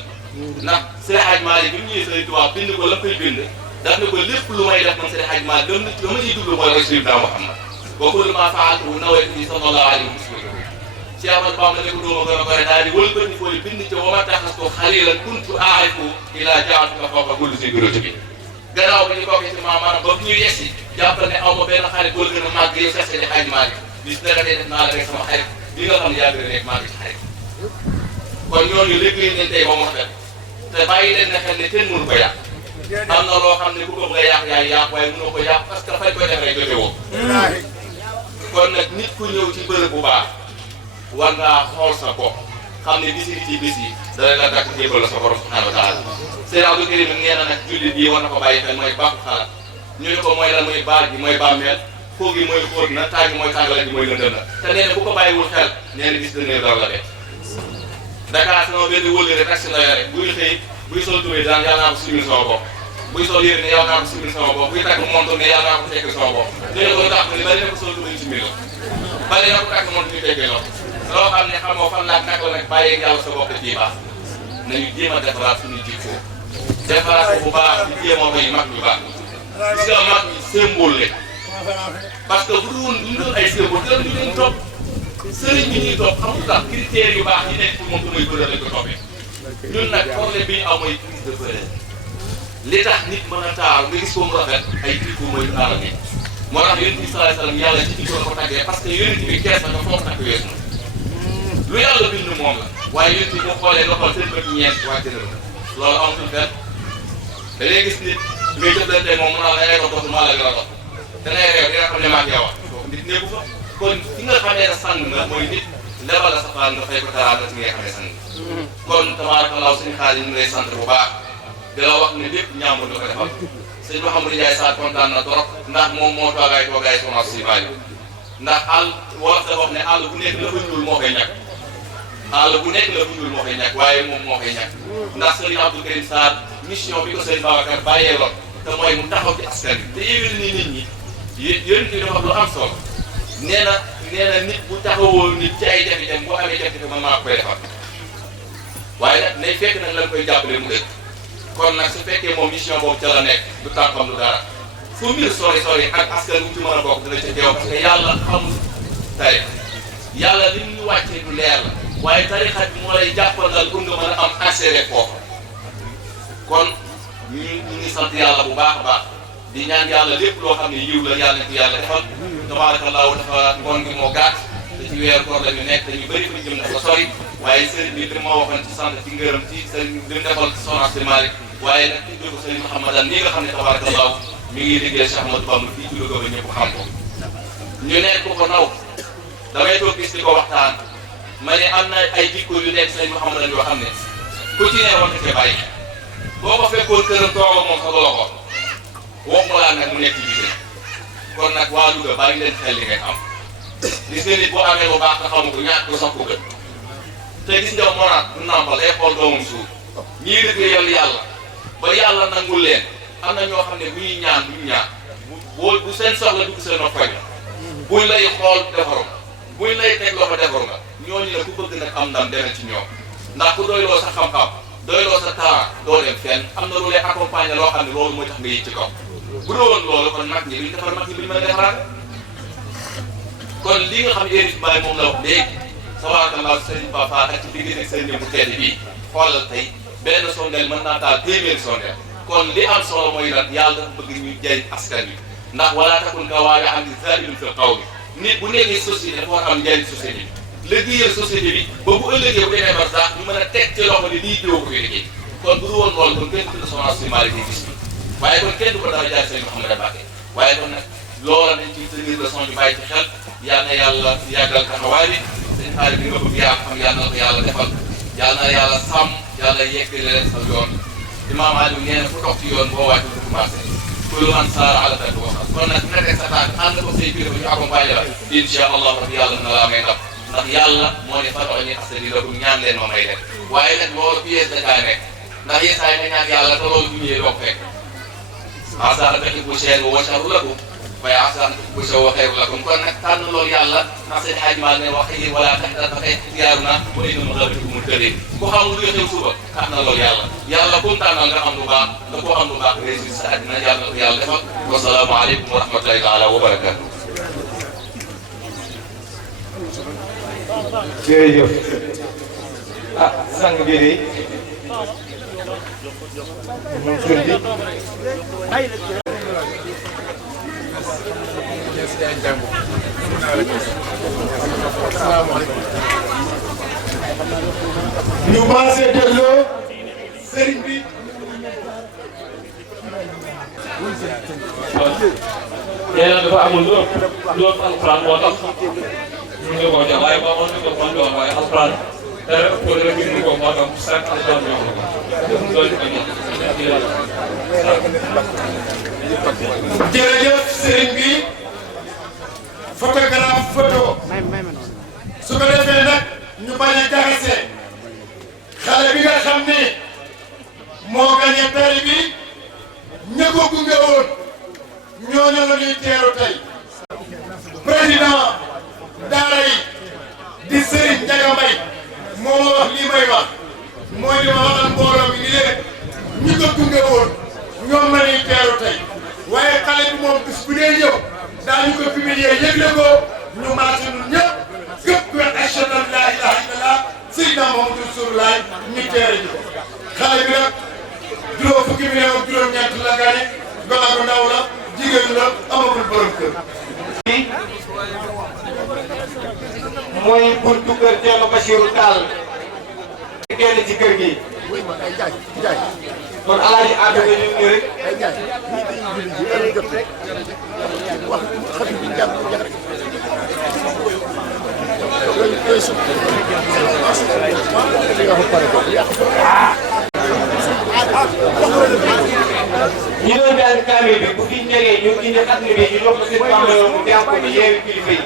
ndax Seydi Hadji Malick bi mu ñëwee Sëriñ Tuubaa bind ko la koy bind daf ne ko lépp lu may def man Seydi Hadji Malick dama ciy jublu mooy roy Sayyidina Muhammad wa kullu maa fa'altuhu nawaytuhu sallallahu alayhi wa sallam Cheikh Ahmadou Bamba ne ko dooma gën a gore daal di wëlbati fooy bind ci wa ma taxastu xalilan kuntu aarifu ilaa ja'altuka fawqa kulli zi bi gannaaw bi ñu ko ci maanaam ba ñu yegsi jàppal ne aw ma benn xarit boo gën a màgg yow Cheikh Seydi Hadji Malick bis naka tey def naa la rek sama xarit bi nga xam ne yaa gën a nekk maa ngi ci xarit kon ñooñu léegi leen tey ba mu rafet te bàyyi leen ne xel ne kenn mënu ko yàq am na loo xam ne ku ko bëgg a yàq yaay yàq waaye mënoo ko yàq parce que fañ koy def rek jote woo kon nag nit ku ñëw ci bërëb bu baax war ngaa xool sa bopp xam ne bisi ci bis yi dana la dakk jébbal la sa borom subhanahu wa taala Seydi Abdou Karim nee na nag jullit yi war na ko bàyyi xel mooy bàqu xalaat ñu ne ko mooy lan mooy baat gi mooy bàmmeel foo gi mooy xóot na taaj gi mooy tàngala gi mooy lëndëm na te nee na bu ko bàyyiwul xel nee na bis dana dara la def Dakar sama benn wëllëre taxi la yore buy xëy buy sol tubéy daan yàlla naa ko simil sama bopp buy sol yére ne yàlla naa ko simil sama bopp buy takk montre ne yàlla naa ko tekk sama bopp nee na ko tax ne bari na ko sol tubéy simil la bari na ko takk montre ñu tekkee lool loo xam ne xamoo fan laak naka la nag bàyyi yàlla sa bopp ci baax nañu jéem a defaraat suñu jikko defaraat ko bu baax di jéem a roy mag ñu baax gis nga mag ñi symbole la parce que bu dul woon duñu doon ay symbole te ñu leen topp sëriñ bi ñuy topp xam nga tax critères yu baax yi nekk pour moom mooy valeur lañ ko toppee ñun nag problème bi ñu am mooy prise de valeur li tax nit mën a taaru nga gis ko mu rafet ay jikko mooy taaral nit moo tax yonent bi sallallahu alayhi wasallam yàlla ci jikko la ko tàggee parce que yonent bi kees na nga foog takk wees na lu yàlla bind moom la waaye yonent bi mu xoolee nga xool seen bët ñeent wàcc na loolu amatul fenn da ngay gis nit ngay jëflante moom mu naan la ngay dox maa la gën a dox da ngay réew di nga xam ne maa ngi wax nit nekku fa kon ki nga xamee ne sang nga mooy nit lebal la sa faan nga fay ko taraanga ci nga xam ne sang kon tabaarakallaahu suñu xaar yi ñu ngi lay sant bu baax di la wax ne lépp ñaamul la ko defal sëñ Mouhamadou Ndiaye Sarr kontaan na trop ndax moom moo toogaay Soxna Si Malick ndax àll wolof dafa wax ne àll bu nekk la fa ñuul moo koy ñàkk àll bu nekk la fa ñuul moo koy ñàkk waaye moom moo koy ñàkk ndax sëriñ Abdou Karim Sarr mission bi ko sëriñ Babacar bàyyee lool te mooy mu taxaw ci askan bi te yéwén ni nit ñi yéen ci dafa lu am solo nee na nit bu taxawoo nit ci ay jafe-jafe boo amee jafe-jafe man maa koy defal waaye nag nay fekk nag lañ koy jàppale mu dëkk kon nag su fekkee moom mission boobu ca la nekk du tànkam du dara fu mbir sori ak askan wu ci mën a bokk dina ca teew parce que yàlla xamul tarix yàlla li ñu wàccee du leer la waaye tarixat bi moo lay jàppandal pour nga mën a am accès rek foofu kon ñu ngi sant yàlla bu baax a baax di ñaan yàlla lépp loo xam ne yiw la yàlla nañ ko yàlla defal tabaarakallaahu dafa ngoon gi moo gàtt te ci weeru koor la ñu nekk te ñu bëri fa ñu jëm dafa sori waaye sëriñ bi li ma waxoon ci sant ci ngërëm ci sëriñ bi mu defal Soxna Si Malick waaye nag tuddee ko sëriñ Mouhamadan nii nga xam ne tabaarakallaahu mi ngi liggéey Cheikh Ahmadou Bamba fii ci Louga ba ñëpp xam ko ñu nekk ko naw damay toog gis di ko waxtaan ma ne am na ay jikko yu nekk sëriñ Mouhamadan yoo xam ne ku ci ne war nga cee bàyyi boo ko fekkoon këram toog moom sax doo ko waxuma laa nag mu nekk ci biir kon nag waa Louga bàyyi leen xel li ngay am gis nga nit boo amee lu baax te xamu ko ñàkk ko sax ko gën te gis nga monaat du nàmpal day xool doomam suuf ñii liggéeyal yàlla ba yàlla nangul leen am na ñoo xam ne bu ñuy ñaan duñu ñaan bu seen soxla dugg seen nopp faj buñ lay xool defaru nga buñ lay teg loxo defaru nga ñooñu ne ku bëgg nag am ndam demee ci ñoom ndax ku doyloo sa xam-xam doyloo sa talent doo dem fenn am na lu lay accompagner loo xam ne loolu mooy tax nga yëg ci kaw bu doon loolu kon mag ñi duñ defar mag ñi duñ mën a defaraat kon li nga xam ne Éric Mbaye moom la wax léegi tabarakallah Serigne Ba Fall ak ci diggante Serigne bu tedd bii xoolal tey benn sondeel mën naa taal téeméeri sondeel kon li am solo mooy nag yàlla dafa bëgg ñu jëriñ askan wi ndax wala takun ka waaye am di zalimin fil qawli nit bu nekkee société dafa war a am njëriñ société bi liggéeyal société bi ba bu ëllëgee bu demee ba sax ñu mën a teg ci loxo ni lii diw ko fi liggéey kon bu dul woon loolu kon kenn du ko soxna si Malick gis bi waaye kon kenn du ko dara jaay sëñ Mouhamadou Mbacké waaye kon nag loola dañ ciy tenir leçon ñu bàyyi ci xel yal na yàlla yàggal taxawaay bi sëñ xaalis bi nga bëgg yaa xam yal na ko yàlla defal yal na yàlla sàmm yàlla yeggale leen sa yoon imaam Aliou nee na fu dox ci yoon boo wàcc du commencé kullu man saara ala tànk waxal kon nag nga teg sa tànk ànd ko say kilifa ñu accompagné la incha allah rabbi yàlla na laa may ndam ndax yàlla moo ne fatoñi astadi lakum ñaan leen ma may def waaye nag loolu pièce da caa nekk ndax yenn saa yi nga ñaan yàlla te loolu bu ñëwee doo ko fekk asa an tuhibbu shay'an wa sharrun lakum waaye asa an tuhibbu shay'an wa khayrun lakum kon nag tànn loolu yàlla ndax seen xaaj maa ne wax yi wala taxta fa kay xiyaaru na wa inna muxaabatukum tëddee ku xamul luy xew suba xam na loolu yàlla kum tànnal nga xam lu baax nga koo xam lu baax réussir sa àddina yàlla na ko yàlla defal wasalaamu aleykum wa rahmatullahi taala wa barakatu jërëjëf ah sang bi de moom sëñ bi ñu maase dégloo sëriñ bi nee na dafa amul lu ëpp alxuraan moo tax ñu ngi ko jox waaye boo amoon ko mën doon waaye alxuraan dara ëpp ko dara bind ko moo tax 5 alxuraan ñoo ko loolu ko ñor jërëjëf sëriñ bi photographe photo su ko defee nag ñu bañ a jaxase xale bi nga xam ni moo gañe tari bi ña ko gunge woon ñooñu la ñuy teeru tey président daara yi di Serigne Ndiaga Mbaye moo wax lii may wax mooy li ma waxal mbooloo mi ni leen ñi ko gunge woon ñoom la ñuy teeru tey waaye xale bi moom bis bu dee ñëw daañu ko publier yëgle ko ñu maase ñun ñëpp képp ku wax ashhadu an laa ilaaha illallah Seydina Muhammadu Rasulullah ñu teere ji ko xale bi nag juróom fukki million ak juróom-ñeent la gane gone bu ndaw la jigéen la amagul borom kër. mooy buntu kër Thierno Bachirou Tall génn ci kër gi kon alaaji àddu nga ñu rek ñi doon jàng kaamil bi bu fi njegee ñu indi xatmi bi ñu jox ko seen bambara mu jàng ko ni yeewi kilifa yi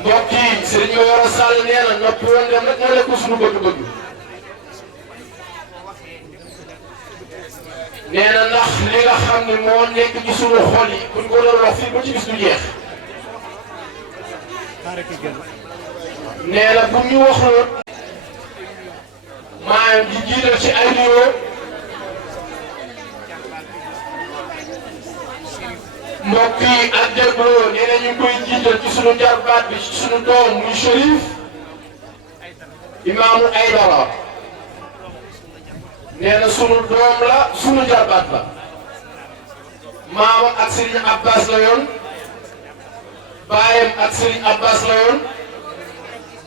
mbokk yi Serigne Yoro Sall nee na noppi woon dem rek moo lekk suñu bëgg-bëgg nee na ndax li nga xam ne moo nekk ci suñu xol yi buñ ko doon wax fii ba ci bis du jeex nee na bu ñu waxoon maanaam di jiital ci ay nuyoo mbokk yi ak dégloo nee na ñu ngi koy jiital ci sunu jarbaat bi ci sunu doom muy Chérif Imaamu Aydara nee na sunu doom la sunu jarbaat ba maamam ak Serigne Abbas la yoon baayam ak Serigne Abbas la yoon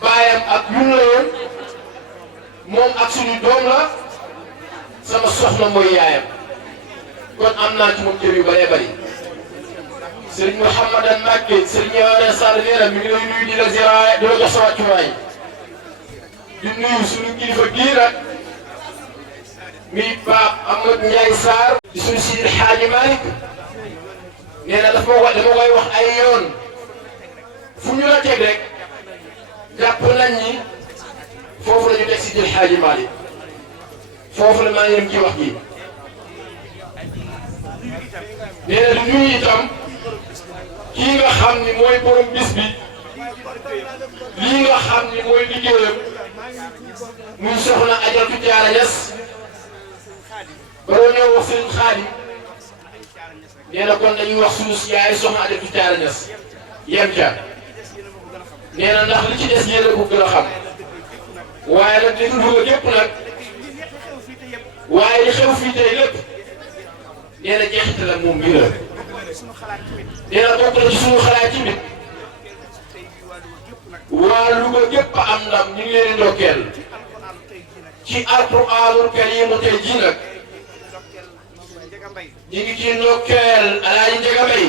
baayam ak ñun la yoon moom ak suñu doom la sama soxna mooy yaayam kon am naa ci moom cër yu bëree bëri Serigne Mouhamadan Mbacké Serigne Yoro Sall nee na mi ngi lay nuyu di la ziaraay di la jox sa wàccuwaay di nuyu suñu kilifa gii nag mi Pape Amadou Ndiaye Sarr di suñu Sidi Hadji Malick nee na dama koy wax ay yoon fu ñu la teg rek jàpp nañ ni foofu la ñu teg Sidi Hadji Malick foofu la maa ngi yem ci wax ji nee na di nuyu itam kii nga xam ni mooy borom bis bi lii nga xam ni mooy liggéeyam muy soxna Adjaratou Diarra Niass baloo ñëw wax sëriñ Xaadim nee na kon dañuy wax suñu yaay soxna Adja Thiara Niass yem ca nee na ndax li ci des yéen a ko gën a xam waaye nag li dul gépp nag waaye li xew fii tey lépp nee na jeexital ak moom bii la nee na bokk na ci suñu xalaat yi nit waa Louga gépp am ndam ñu ngi leen di ndokkeel ci alquraanul kariim tey jii nag ñu ngi ci ndokkeel Alaaji Njaga Mbay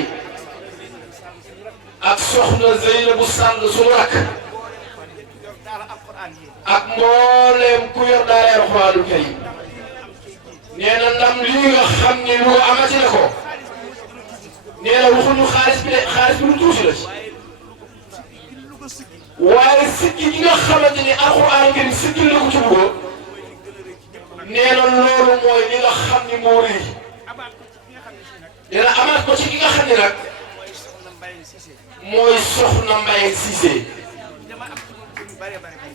ak soxna Zeynabu Sall suñu rakk ak mboolem ku yor daara alquraanul kariim nee na ndam lii nga xam ni lu amati na ko nee na waxuñu xaalis bi de xaalis bi lu tuuti la ci waaye sikki gi nga xamante ni alxuraan ngeen sikki la ko ci Louga nee na loolu mooy li nga xam ni moo rëy nee na amaat ko ci ki nga xam ne nag mooy soxna Mbaye Cissé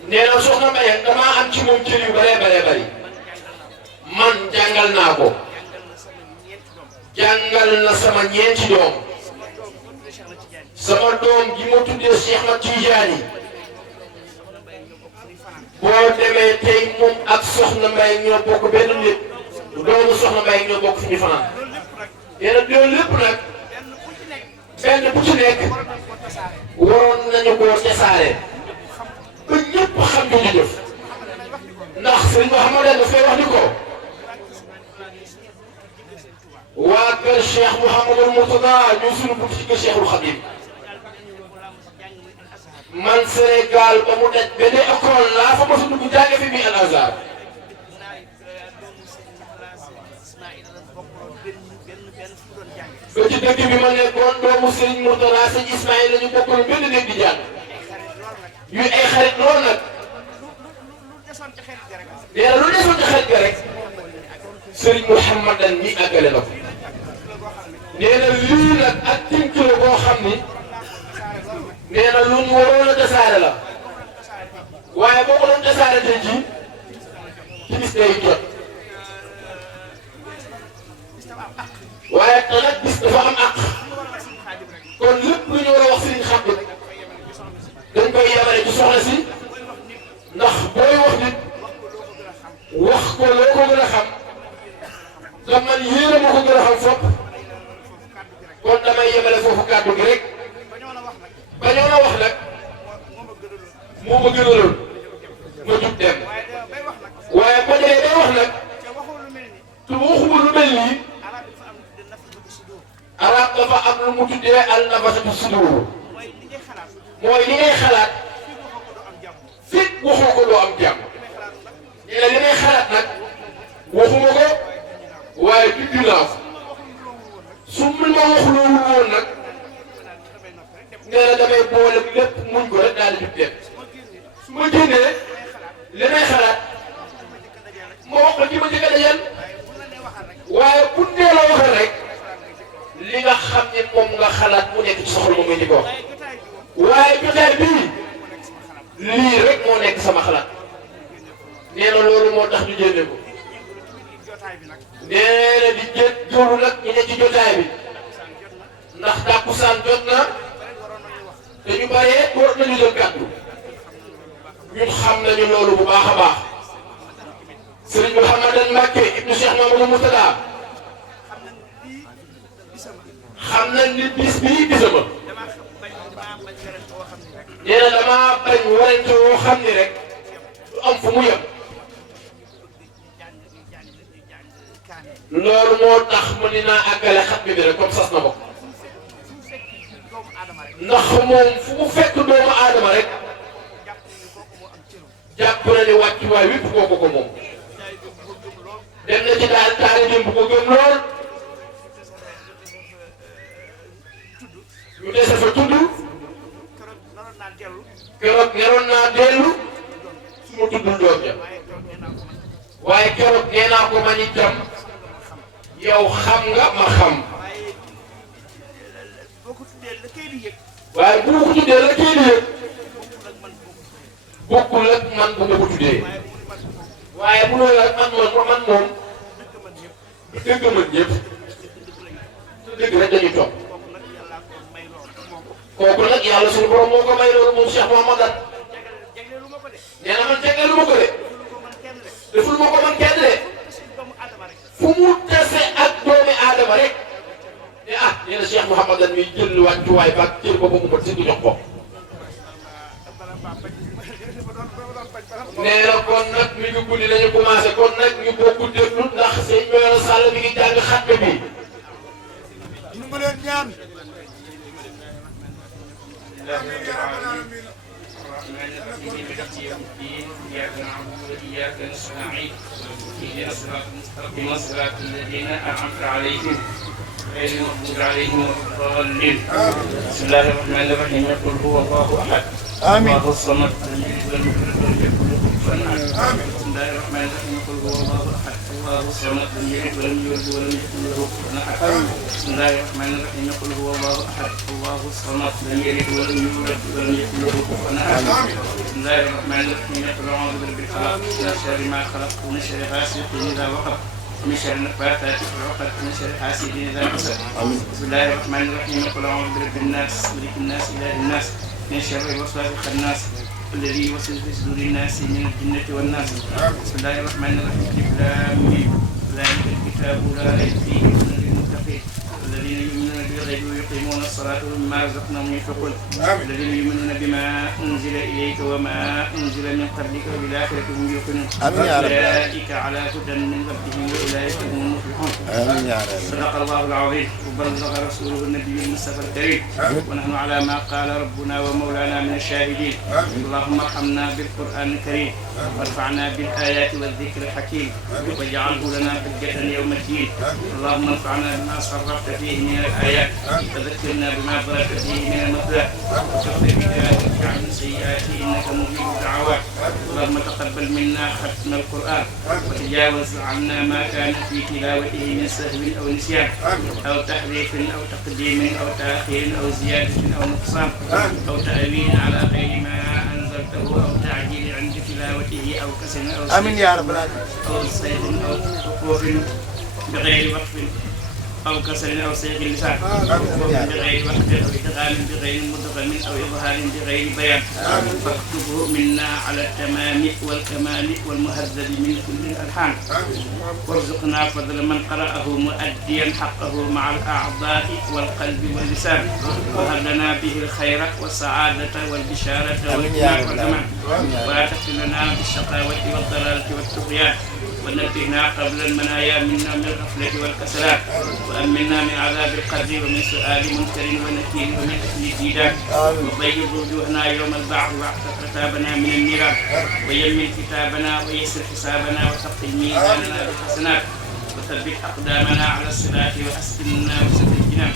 nee na soxna Mbaye damaa am ci moom cër yu bëree bari man jàngal naa ko jàngal na sama ñeenti doom sama doom gi ma tuddee Cheikh Ahmad Tidiane boo demee tey moom ak soxna Mbaye ñoo bokk benn lépp doomu soxna Mbaye ñoo bokk fi ñu fanaan nee na loolu lépp nag benn bu ci nekk waroon nañu koo tasaare ba ñëpp xam ñu jëf ndax sëriñ Mouhamadou dafay wax ni ko waa kër Cheikh Mouhamadou Mourtada ñoo suñu bunt ci kër Cheikhul Khadim man Sénégal ba mu daj benn école laa fa mos a dugg jànge fi muy Al Azhar ba ci dëkk bi ma nekkoon doomu Serigne Mourtada sëñ Ismaïl la ñu bokkoon benn néeg di jàng yu ay xarit lool nag nee na lu desoon ci xarit ga rek Serigne Mouhamadan mi àggale na ko nee na lii nag ak tënk la boo xam ni nee na lu ñu waroon a tasaare la waaye boo ko doon tasaare tey jii ci bis day jot waaye nag bis dafa am àq kon lépp lu ñu war a wax Serigne Khadim dañ koy yemale ci soxna si ndax booy wax nit wax ko loo ko gën a xam te man yéen a ma ko gën a xam fopp kon damay yemale foofu kàddu gi rek bañoon a wax nag moo ma gënaloon ma jub dem waaye ba demee day wax nag te waxuma lu mel nii arab dafa am lu mu tuddee al nafasatu sudur mooy li ngay xalaat fit waxoo ko doo am jàmm nee na li ngay xalaat nag waxuma ko waaye dugg naa ko su ma waxuloowul woon nag nee na damay boole lépp muñ ko rek daal di jub dem su ma génnee li may xalaat ma wax ko ci ma njëkk a dajal waaye bu nee la waxal rek li nga xam ne moom nga xalaat mu nekk ci soxla moom di ko wax waaye jotaay bii lii rek moo nekk sama xalaat nee na loolu moo tax ñu génne ko nee na di jël jëlu nag ñu ne ci jotaay bi ndax tàkkusaan jot na te ñu baree war nañu jël kàddu ñun xam nañu loolu bu baax a baax Serigne Mouhamadan Mbacké ibnu Cheikh Mamadou Mourtada xam nañ ni bis bii bisama nee na damaa bañ warante woo xam ni rek du am fu mu yem loolu moo tax mu ni naa àggale xat bi rek comme sas na ko ndax moom fu mu fekk doomu aadama rek jàpp na ni wàccuwaay wépp kooku ko moom dem na ci daal taalibeem bu ko gëm lool ñu dese fa tudd keroog ñoroon naa dellu su ma tuddul doom ja waaye keroog nee naa ko man itam yow xam nga ma xam waaye bu ma ko tuddee la kii di yëg bokkul ak man bu ma ko tuddee waaye bu loolu ak man moom dëgg mën ñëpp dëgg rek dañuy toog kooku nag yàlla suñu borom moo ko may loolu moom Cheikh Mouhamadan nee na man jegleelu ma ko de deful ma ko man kenn de fu mu tase ak doomi aadama rek ne ah nee na Cheikh Mouhamadan mi jël wàccuwaay ba jël ko ba mu mat si jox ko nee na kon nag mi ngi guddi dañu commencé kon nag ñu bokku déglu ndax sëñ Mayoro Sall mi ngi jàng xatme bi ñu ma leen ñaan الرحمن الرحيم مالك يوم الدين اياك نعبد واياك نستعين اهدنا الصراط المستقيم صراط الذين انعمت عليهم غير المغضوب عليهم ولا الضالين بسم الله الرحمن الرحيم قل هو الله احد الله الصمد لم يلد ولم يولد ولم يكن له كفوا احد بسم الله الرحمن الرحيم قل هو الله احد الله الصمد لم يلد ولم يولد ولم يكن له كفوا احد بسم الله الرحمن الرحيم قل هو الله احد الله الصمد لم يلد ولم يولد ولم يكن له كفوا احد بسم الله الرحمن الرحيم قل اعوذ برب الفلق من شر ما خلق ومن شر غاسق اذا وقب من شر النفاثات في العقد من شر حاسد اذا حسد بسم الله الرحمن الرحيم قل اعوذ برب الناس ملك الناس اله الناس من شر الوسواس الخناس الذي يوسوس في صدور الناس من الجنة والناس بسم الله الرحمن الرحيم الف لام ميم ذلك الكتاب لا ريب فيه هدى للمتقين الذين يؤمنون بالغيب ويقيمون الصلاة ومما رزقناهم ينفقون الذين يؤمنون بما أنزل إليك وما أنزل من قبلك وبالآخرة هم يوقنون أولئك على هدى من ربهم وأولئك هم المفلحون صدق الله العظيم وبلغ رسوله النبي المصطفى الكريم ونحن على ما قال ربنا ومولانا من الشاهدين اللهم ارحمنا بالقرآن الكريم وارفعنا بالآيات والذكر الحكيم واجعله لنا حجة يوم الدين اللهم انفعنا بما صرفت فيه من الآيات وذكرنا بما ضربت فيه من المثلات وكفر بك عن السيئات إنك مجيب الدعوات اللهم تقبل منا ختم القرآن وتجاوز عنا ما كان في تلاوته من سهو أو نسيان أو تحريف أو تقديم أو تأخير أو زيادة أو نقصان أو تأويل على غير ما أنزلته أو تعجيل عند تلاوته أو كسل أو آمين يا رب العالمين أو صيد أو وقوف بغير وقف أو كسر أو صيغ اللسان بغير وقف أو إدغام بغير مدغم أو إظهار بغير بيان فاكتبه منا على التمام والكمال والمهذب من كل الألحان وارزقنا فضل من قرأه مؤديا حقه مع الأعضاء والقلب واللسان وهب لنا به الخير والسعادة والبشارة والإيمان والأمان ولا تفتننا بالشقاوة والضلالة والطغيان ونبهنا قبل المنايا منا من الغفلة والكسلان وأمنا من عذاب القبر ومن سؤال منكر ونكير ومن أكل الديدان وبيض وجوهنا يوم البعث واعتق كتابنا من النيران ويمن كتابنا ويسر حسابنا وثقل ميزاننا بالحسنات وثبت أقدامنا على الصراط وأسكننا وسط الجنان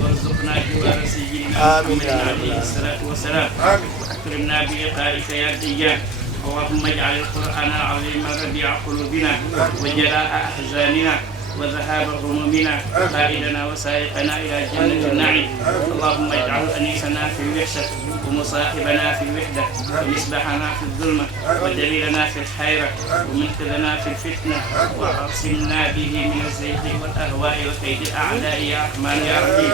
وارزقنا جوار سيدنا محمد عليه الصلاة والسلام وأكرمنا بلقائك يا ديان اللهم اجعل القرآن العظيم ربيع قلوبنا وجلاء أحزاننا وذهاب همومنا قائدنا وسائقنا إلى جنة النعيم اللهم اجعل أنيسنا في الوحشة ومصاحبنا في الوحدة ومصباحنا في الظلمة ودليلنا في الحيرة ومنقذنا في الفتنة وعصمنا به من الزيغ والأهواء وكيد الأعداء يا رحمن يا رحيم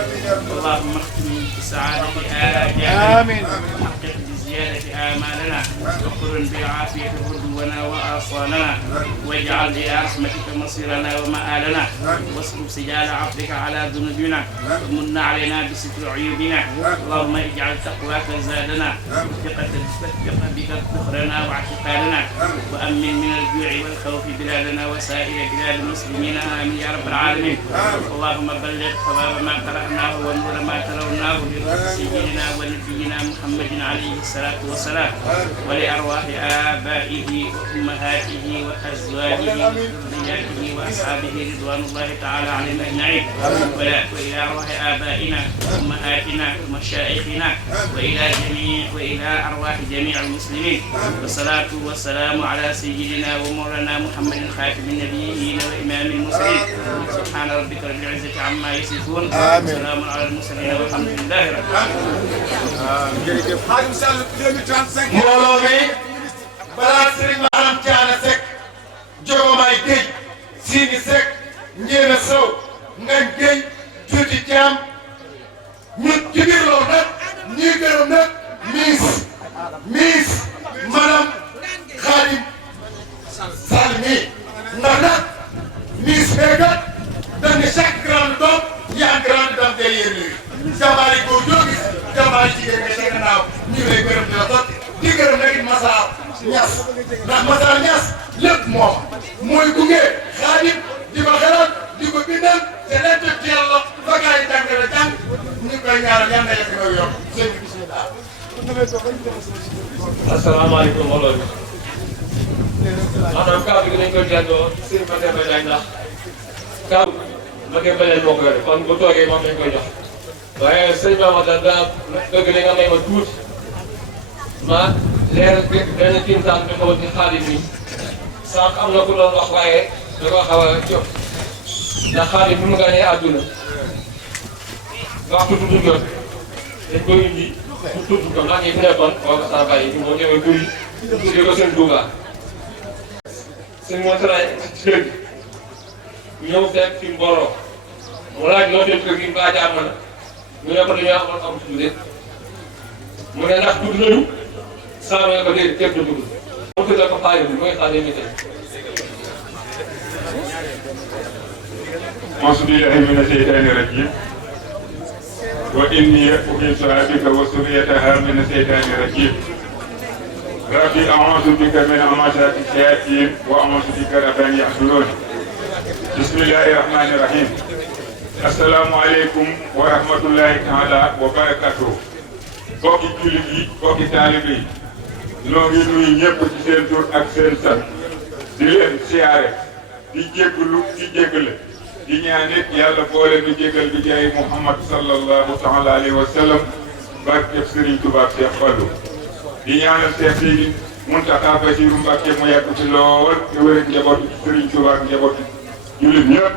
اللهم اختم بسعادة آجالنا وحقق بزيادة آمالنا وقرن بالعافية غدونا وآصالنا واجعل إلى رحمتك مصيرنا ومآلنا واصرف سجال عفوك على ذنوبنا ومن علينا بستر عيوبنا اللهم اجعل تقواك زادنا وثقة بك ذخرنا واعتقادنا وأمن من الجوع والخوف بلادنا وسائر بلاد المسلمين آمين يا رب العالمين اللهم بلغ ثواب ما قرأناه ونور ما تلوناه لسيدنا ونبينا محمد عليه الصلاة والسلام ولأرواح آبائه وأمهاته وأزواجه وذرياته وأصحابه رضوان الله تعالى عليهم أجمعين وإلى أرواح آبائنا وأمهاتنا ومشايخنا وإلى أرواح جميع المسلمين والصلاة والسلام على سيدنا ومولانا محمد خاتم النبيين وإمام المرسلين سبحان ربك رب العزة عما يصفون وسلام على المرسلين والحمد لله رب العالمين. mbooloo mi balaa Serigne Maram Thiané Seck Jogomaay Géej Sini Seck Njéeme Sow Ngañ Géy Tuuti Caam ñu ci biir loolu nag ñuy gërëm nag miis madame Khadim Sall mii ndax nag miis béykat dañ ne chaque grande dame y a grande dame derrière lui jàmbaari góor joo gis jàmbaari jigéen nga ca gannaaw ñu lay gërëm di la tot di gërëm nag it Massar Niass ndax Massar Niass lépp moom mooy gunge Khadim di ko xelal di ko bindal te l'intellectuel la fa gars yi jàng la jàng ñu koy ñaanal yal na yegg nga yokk sëñ bi bismillah. asalaamaaleykum mbooloo mi maanaam kàddu gi dañ koy jàlloo Serigne Mademba Diagne ndax kàddu Mademba Diagne moo ko yore kon bu toogee moom lañ koy jox waaye sëñ Mamadou daa bëgg li nga may ma tuuti ma leer benn kiimtaan bi xaw ci Xaadim mi sànq am na ku doon wax waaye da koo xaw a jot ndax Xaadim bi mu gàñee àdduna waxtu tudd jot dañ koy indi pour tudd ko ndax ñi fi nekkoon boo ko saa bàyyi moo ñëwee buy tuddee ko seen Touba seen montray ci kër gi ñëw fekk fi mbooloo mu laaj loo dem kër gi mbaa jàmm na ñu ne ko dañoo amoon am tuddee mu ne ndax tudd nañu saa ne ko déedéet képp du tudd mu tuddee ko xaalis bi mooy xaalis mi tey أعوذ بالله من الشيطان الرجيم وإني أعيذها بك وذريتها من الشيطان الرجيم ربي أعوذ بك من همزات الشياطين وأعوذ بك رب أن يحضرون بسم الله الرحمن الرحيم السلام عليكم ورحمة الله تعالى وبركاته bokki jullit yi bokki taalibe yi noo ngi nuyu ñëpp ci seen tur ak seen sant di leen siyaare di jégalu di jégale di ñaan it yàlla boole nu jégal bi jaay Muhammad sallallahu taala alayhi wa sallam barkeb Serigne Touba Cheikh Fallou di ñaanal Cheikh Seydi Mountakha Bassirou Mbacké mu yàgg ci lool te wér njabootu Serigne Touba ak njabootu jullit ñëpp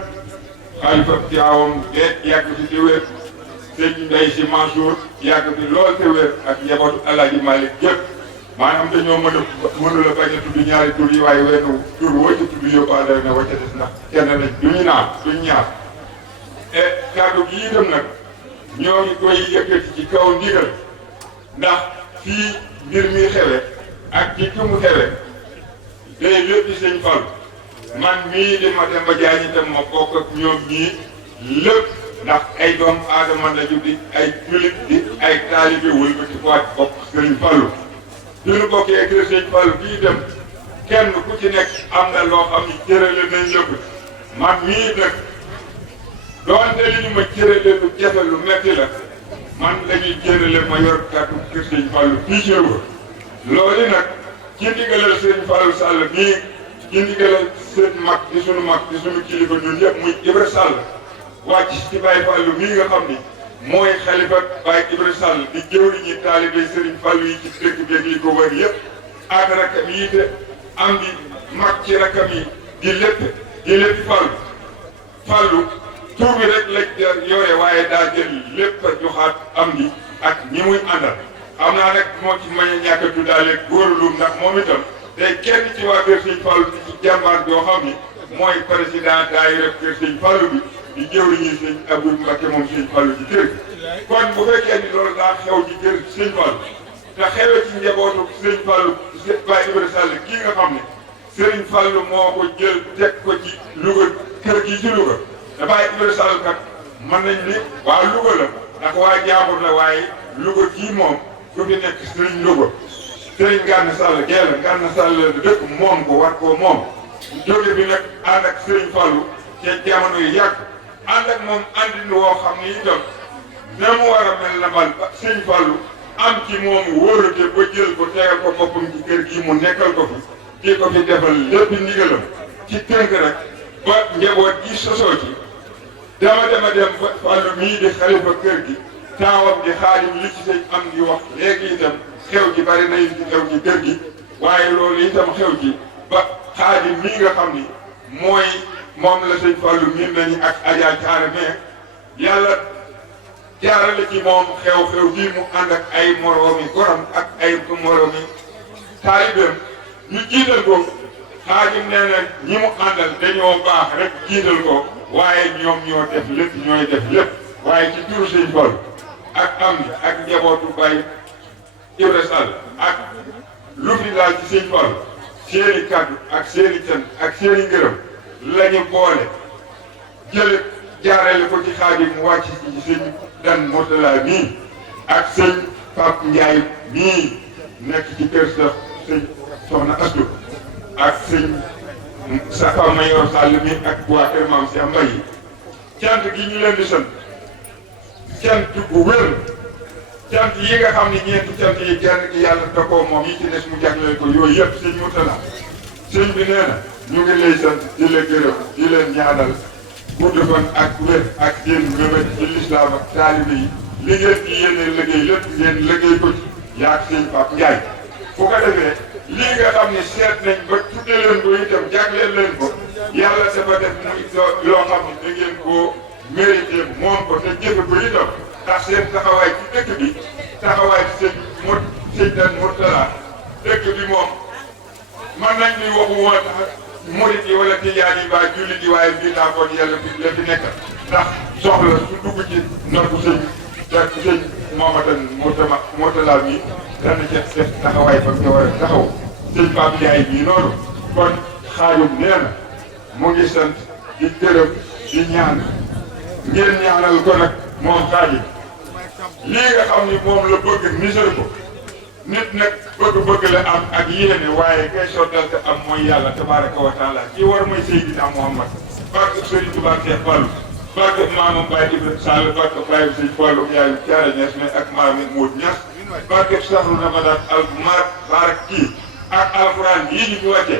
xalifa Tiwaawan de yàgg ci di wér sëñ Ndeye si Mansour yàgg fi lool te wér ak njabootu Alaaji Malick yëpp maanaam dañoo mënula bañ a tudd ñaari tur yi waaye wenn tur wacca tudd yóbbaale ne wacca des ndax kenn lañ duñu duñ ñaar et kàddu gi itam nag ñoo ngi koy yëkkati ci kaw ndigal ndax fii mbir mi xewe ak ci ki mu xewe day lépp sëñ Fall man mii di Mademba Diagne itam ma bokk ak ñoom ñii lépp ndax ay doom aadama la ju di ay julit di ay taalibe wëlbati ko bokk sëriñ Fallu bi ñu bokkee kër sëñ Fallu bii dem kenn ku ci nekk am na loo xam ni jërale nañ lépp man mii nag doonte li ñu ma jërale lu jafe lu metti la man lañuy jërale ma yor kàddu kër sëñ Fallu fii ci Louga loolu nag ci ndigalal sëñ Fallu Sall mii ci ndigalal seen mag di sunu kilifa ñun yëpp muy Ibra Sall wàcc ci Baye Fallu mii nga xam ni mooy xalifa Baye Ibra Sall di jëwriñu taalibe Serigne Fallu yi ci dëkk bi ak li ko wër yëpp ak rakam yi te am di mag ci rakam yi di lépp Fallu tur bi rek lañ yore waaye daa jël lépp a joxaat am di ak ñi muy àndal am naa nag moo ci mañ a ñàkk a tuddaale góorlu ndax moom itam day kenn ci waa kër Serigne Fallu di ci jàmbaar joo xam ni mooy président daayira kër Serigne Fallu bi di jëwriñu sëñ Abdou Mbacké moom sëñ Fallu ci kër gi kon bu fekkee ni loolu daa xew ci kër sëñ Fallu te xewee ci njabootu sëñ Fallu Baye Ibra Sall kii nga xam ne sëriñ Fallu moo ko jël teg ko ci Louga kër gi ci Louga te Baye Ibra Sall kat mën nañ ni waa Louga la ndax waa jaambur la waaye Louga kii moom ku fi nekk sëriñ Louga sëriñ Gana Sall gee la Gana Sall dëkk moom ko war koo moom jóge bi nag ànd ak sëriñ Fallu ca jamono yu yàgg ànd ak moom àndin woo xam ne itam na mu war a mel na mal ba sëñ Fallu am ci moom wóorate ba jël ko tegal ko boppam ci kër gi mu nekkal ko fi di ko fi defal lépp ndigalam ci tënk rek ba njaboot gi sosoo ci dama dem ba Fallu mii di xalifa kër gi taawam di Xaadim li ci sëñ am di wax léegi itam xew ji bari na ci xew ci kër gi waaye loolu itam xew ci ba Xaadim mii nga xam ni mooy moom la sëñ Fallu miin nañu ak Adja Thiaré mais yàlla jaarale ci moom xew-xew bii mu ànd ak ay moroomi goram ak ay moroomi taalibeem ñu jiital ko Xaadim nee na ñi mu àndal dañoo baax rek jiital ko waaye ñoom ñoo def lépp ñooy def lépp waaye ci turu Sëñ Fall ak am ak njabootu Baye Ibra Sall ak lu fi daal ci Sëñ Fall seeni kàddu ak seeni cant ak seeni ngërëm lañu boole jële jaarale ko ci Xaadim mu wàcc ci sëñ Dan Mourtala mii ak sëñ Pape Ndiaye mii nekk ci kër sa sëñ Soxna Astou ak sëñ Safa Mayor Sall mi ak waa kër Maam Cheikh Mbaye cant gi ñu leen di sant cant bu wér cant yi nga xam ne ñeenti cant yi genn gi yàlla da koo moom yi ci des mu jagleel ko yooyu yëpp sëñ Mourtala sëñ bi nee na ñu ngi lay sant di la gërëm di leen ñaanal gudd fan ak wér ak seen mébét ci lislaam ak taalibe yi li ngeen di yéene liggéey lépp ngeen liggéey ko ci yaag sëñ Pape Ndiaye fu ko defee lii nga xam ne seet nañ ba tuddee leen ko itam jagleel leen ko yàlla dafa def muy loo xam ne da ngeen koo mérité moom ko te jëfe ko itam ndax seen taxawaay ci dëkk bi taxawaay ci sëñ Dan Mourtala dëkk bi moom man nañ ni waxu woon murit yi wala tijaan yi ba jullit yi waaye bii daa kon yàlla fi la fi nekk ndax soxla su dugg ci noppu sëñ Mamadou Mourtala mi dana ca def taxawaay ba nga war a taxaw sëñ Pape Ndiaye bii noonu kon Xaadim nee na mu ngi sant di gërëm di ñaan ngeen ñaanal ko nag moom Xaadim lii nga xam ni moom la bëgg nisër ko nit nag bëgg-bëgg la am ak yéene waaye kay sottal te am mooy yàlla tabaraka wa taala ci war mooy Seydina Muhammad barke Sëriñ Tuubaa Seex Fallu barke maamam Baye Ibrahima Sall barke Baye Sëriñ Fallu yaayu Caara Ñas ne ak maami Mood Ñas barke saxru Ramadan al barak kii ak alxuraan yii ñu fi wàcce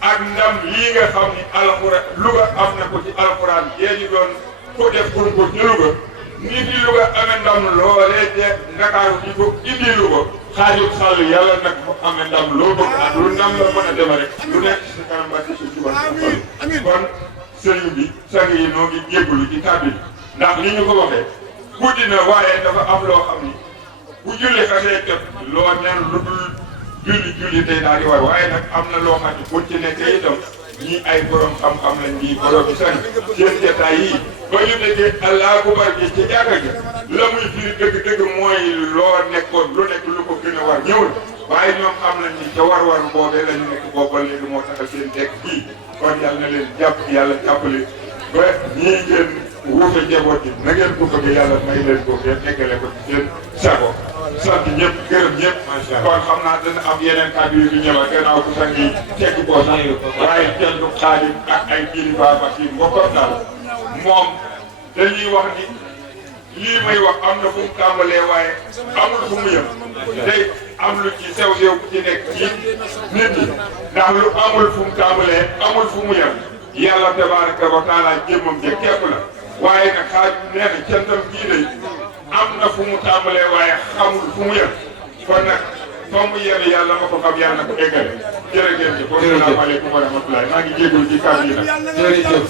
ak ndam lii nga xam ni alxuraan Louga am na ko ci alxuraan yee ñu doon ko def pour ko ci Louga nit yi Louga amee ndam loolee te Ndakaaru di ko indi Louga Xaadim Sall yàlla nag mu amee ndam loo bëgg ak lu ndam la mën a deme rek lu nekk ci sa kanam ba ci sa suba kon sëriñ bi sang yi noo ngi jéggalu ci kàddu yi ndax li ñu ko waxee guddi na waaye dafa am loo xam ni bu julli xasee jot loo ñaan lu dul julli tey daal di war waaye nag am na loo xam ne buñ ci nekkee itam ñii ay borom xam-xam lañ ñii borom bi sang seen jotaay yii ba ñu déggee Allaahu akbar gi ci jàkka gi la muy firi dëgg-dëgg mooy loo nekkoon lu nekk lu ko gën a war ñëwul waaye ñoom xam nañ ni ca war-war boobee la ñu nekk boobu ba léegi moo taxal seen dekk bii kon yàlla na leen jàpp yàlla jàppale ba ñii ngeen wuute njaboot yi na ngeen ko bëgg yàlla may leen ko ngeen eggale ko ci seen sago sant ñëpp gërëm ñëpp. kon xam naa dana am yeneen kàddu yu ñu ñëwaat gannaaw ko sang yi tekki ko sax waaye kenn du Xaadim ak ay kilifaam ak yi mbokkam daal moom dañuy wax ni lii may wax am na fu mu tàmbalee waaye amul fu mu yem day am lu ci sew sew bu ci nekk ci nit ñi ndax lu amul fu mu tàmbalee amul fu mu yem yàlla tabaaraka wa taala jëmmam ja képp la waaye nag Xaadim nee na cantam gii day am na fu mu tàmbalee waaye xamul fu mu yem kon nag fa mu yem yàlla ma ko xam yàlla na ko eggale jërëjëf. asalaamaaleykum wa rahmatulah maa ngi jégalu ci kàddu yi nag jërëjëf.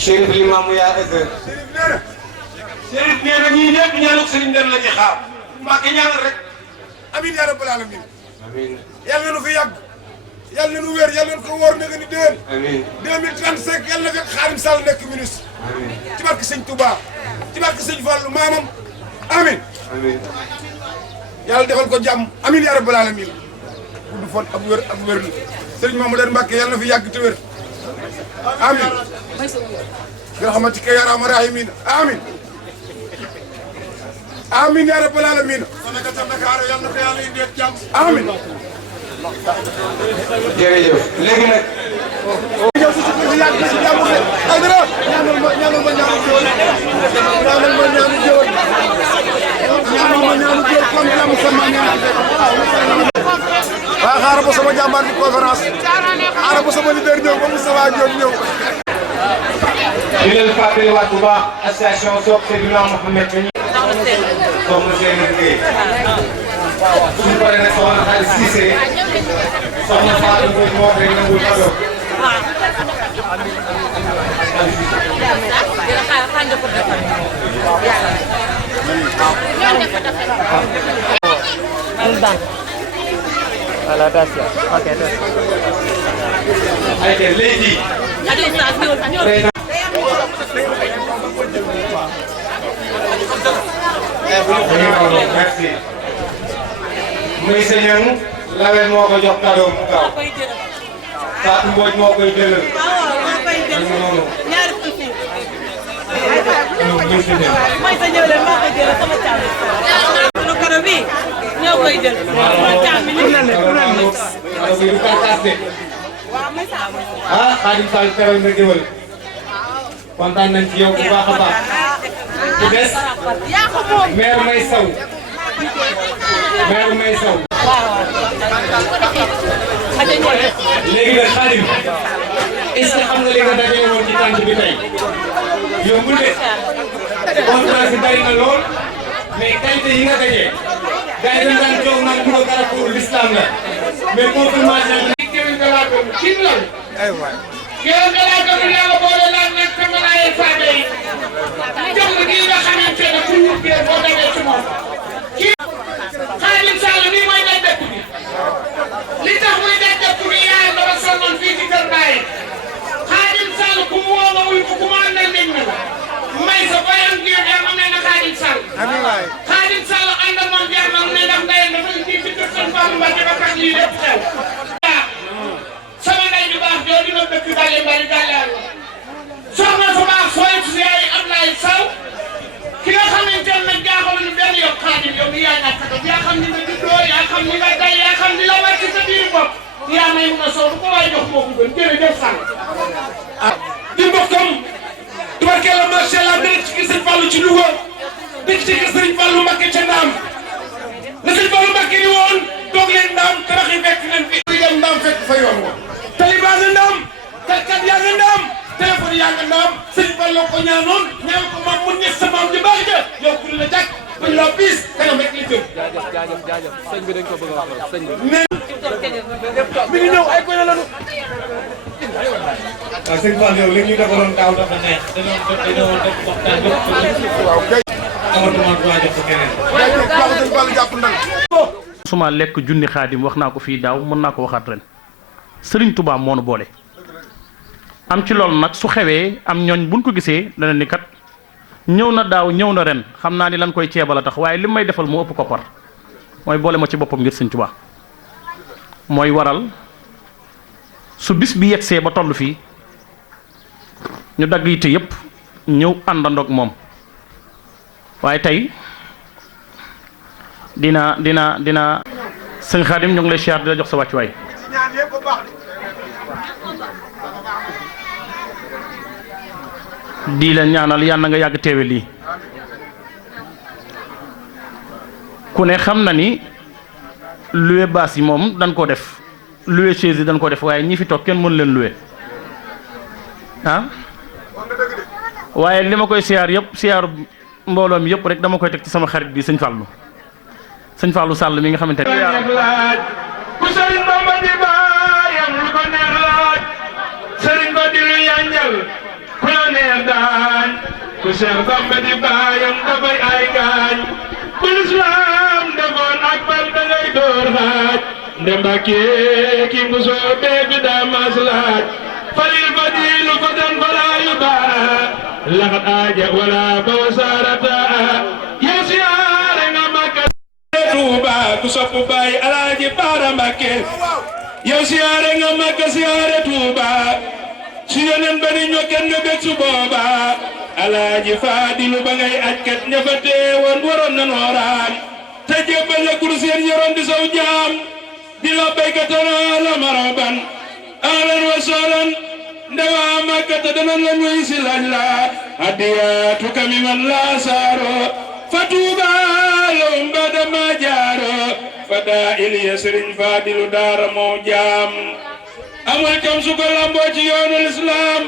Chérif Limamou yaa ëgg. Chérif nee na ñii ñëpp ñaanal Serigne Den la ñuy xaar. Mbacke ñaanal rek. amiin yaa rabbal alamin. amiin. yàlla na nu fi yàgg. yàlla na nu wér yàlla na ko wóor na nga ni déwén. amiin. 2035 yàlla na fekk Xaadim Sall nekk ministre. amiin. ci barke Sëñ Touba. ci barke Sëñ Fallu maamam. amiin. amiin. yàlla defal ko jàmm amiin yaa rabbal alamin. gudd fan ak wér ak wér Serigne Mamadou Mbacke yàlla na fi yàgg te wér. amiin. nga xamante ne yaa rahmaan rahiim amiin. amiin yaa rabbal alamin. Sénégal Dakar yàlla na ko yàlla indi ak jàmm. amiin. jërëjëf léegi nag. ñëw si suuf si yàgg si jàmm de ay dara ñaanal ma ñaanu jëwal ñaanal ma ñaanu jëwal comme jàmm sama ñaan waaw xaaral ba sama jàmbaar bi conférence xaaral ba sama leader ñëw ba Moustapha Diop ñëw di leen fàttaliwaat bu baax association Sopp Seydina Mouhamed ba ñu soxna Seyni Gueye suñu paree nag soxna Xaali Cissé soxna Fatou Mboy moo rek nangul ma doog Voilà, attention. Ok, Allez, lady. Merci. Monsieur Niang, Lawel moo ko jox cadeau mu gaaw. Fatou Mbodj moo koy jëlal. noonu. mooy sa ñëw leen moo koy jël sama càmm. sunu cadeau bi ñoo koy jël. sama càmm bi ñu ne ah Khadim Sall teral nga jëwal kontaan nañ ci yow bu baax a baax bu des maire May Sow maire May Sow léegi nag Khadim est-ce que xam nga li nga dajee woon ci tànk bi tey yombul de conférence bi bari na lool mais qualité yi nga dajee gars yi dañ daan jox naan bu ko Carrefour l'islam la mais confirmation Kewel Galaye bi yàlla boole laaj nag te mën a yee Sadio yi ñu jox la kii nga xamante ne pour wut kii boo demee ci moom kii Khadim Sall nii mooy daj dëkk bi li tax muy daj dëkk bi yaayam dafa sonnoon fii ci kër Baye Khadim Sall ku mu woo nga wuy ko ku mu àndal nit ñi may sa bayam jeex yaa am na Khadim Sall Khadim Sall àndal moom jeex na mu ne ndax ndeyam dafa ji ci kër seen Fallou Mbacke ba tax lii lépp xew sama ndey bi baax jooju na dëkk Bale Mbari Gàllar la soxna sa baax sooy si yaay Ablaye Sow ki nga xamante ne nag jaaxaluñu benn yoon Khadim yow mi yaa ñàkk a yaa xam ni nga juddoo yaa xam ni nga day yaa xam ni la wàcc sa biir bopp yaa may mun a sow bu ko waay jox moo ko gën jërëjëf Sall. ah di mbokkam tubarkalla macha allah dëkk ci kër Sëñ Fallou ci Louga dëkk ci kër Sëñ Fallou Mbacké ca Ndaam la Sëñ Fallou Mbacké ni woon toog leen Ndaam tabax yi fekk leen fi. kuy dem Ndaam fekk fa yoon wa. talibaa nga Ndaam kat yaa nga Ndaam téléphone yaa nga Ndaam Sëñ Fallou ko ñaanoon ñaan ko maam mu nekk sa maam ji baax ja yow ku la jàkk bañ la piis kanam rek li jëm. jaajëf sëñ bi dañ ko bëgg a wax sëñ bi. mi ngi ñëw ay gone lañu. waaw sëñ Fall yow li ñu defaloon daaw dafa neex dañoo def waxtaan yëpp waaw kay amatuma droit jox ko keneen. suma lekk junni Xaadim wax naa ko fii daaw mën naa ko waxaat ren Sëriñ Tuubaa moo nu boole am ci loolu nag su xewee am ñooñ buñ ko gisee dana ni kat ñëw na daaw ñëw na ren xam naa ni lan koy ceebal a tax waaye li may defal moo ëpp koppar mooy boole ma ci boppam ngir Sëriñ Tuubaa mooy waral su bis bi yegsee ba toll fii ñu dagg yitte yépp ñëw àndandoog moom waaye tey dina sëñ Xaadim ñu ngi lay siyaar di la jox sa wàccuwaay di la ñaanal yàlla nga yàgg teewe lii ku ne xam na ni luwe baas yi moom dañ koo def luwe chaise yi dañ ko def waaye ñi fi toog kenn mënu leen luwe ah waaye li ma koy siyaar yëpp siyaar mbooloo mi yëpp rek dama koy teg ci sama xarit bi sëñ Fallou Sall mi nga xamante ne ku Sëriñ Bamba di baayam lu ko neex laaj Sëriñ ba di lu yanjal ku la neex daañ ku Cheikh Bamba di baayam dafay ay gaañ ku lislaam defoon ak bal da ngay door xaaj ndembake ki musoo bee bi daa maslaaj falil fadilu fatan falaa yubaa laxat aaja wala bawsaarata yow siyaare nga Makka Tuuba ku sopp Baay Alaaji Baara Mbàkke yow siyaare nga Makka siyaare Tuuba si yonen bari ñokken nga bég su booba Alaaji Faadilu ba ngay ajkat ña fa teewoon waroon na nooraam te jébbal la kur seen yoroon di saw jaam di la béykatana la maraban ahlan wa sahlan ndewa Makka te danañ la nuyu si laaj la hadiyaatuka mi man laa saaro fa Tuuba lahum bada ma jaaro fa daa iliya Sëriñ Faadilu daara moo jaam amul jom su ko lamboo ci yoonul islam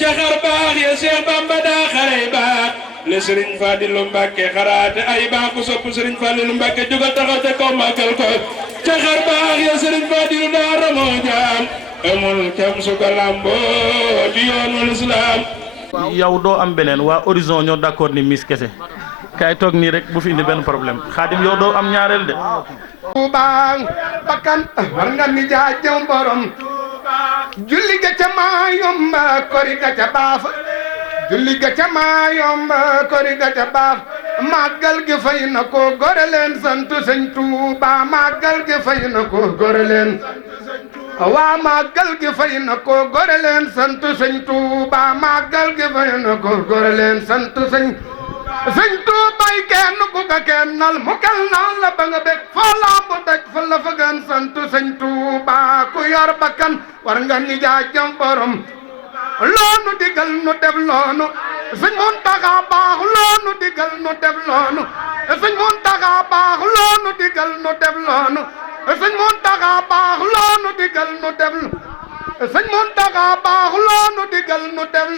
ca xar baax ya Seex Bamba daa xare baax le Sëriñ Faadilu Mbàkke xaraate ay baax ku sopp Sëriñ Faadilu Mbàkke jógal taxaw te ko màggal ko ca xar baax ya Sëriñ Faadilu daara moo jaam amul jom su ko lamboo ci yoonul islam. yow doo am beneen waa horizon ñoo d'accord ni Miss kese kaay toog nii rek bu fi indi benn problème Xaadim yow doo am ñaareel de Tuuba bakkan war nga ni jaajëw borom julli ga ca maa yomba kori ga ca baaf julli ga ca maa yomba kori ga ca baaf màggal gi fay na ko gore leen sant sëñ Tuuba màggal gi fay na ko gore leen waa màggal gi fay na ko gore leen sant sëñ Tuuba màggal gi fay na ko gore leen sant sëñ Tuubay kenn ku ka kennal mu kennal la ba nga bég foo lambu daj fa la fa gën sant sëñ Tuuba ku yor bakkan war nga ni jaajëm borom loonu digal nu def loonu sëñ Muntaxa baax loonu digal nu def loonu sëñ Muntaxa baax loonu digal nu def loonu sëñ Muntaxa baax loonu digal nu def sëñ Muntaxa baax loonu digal nu def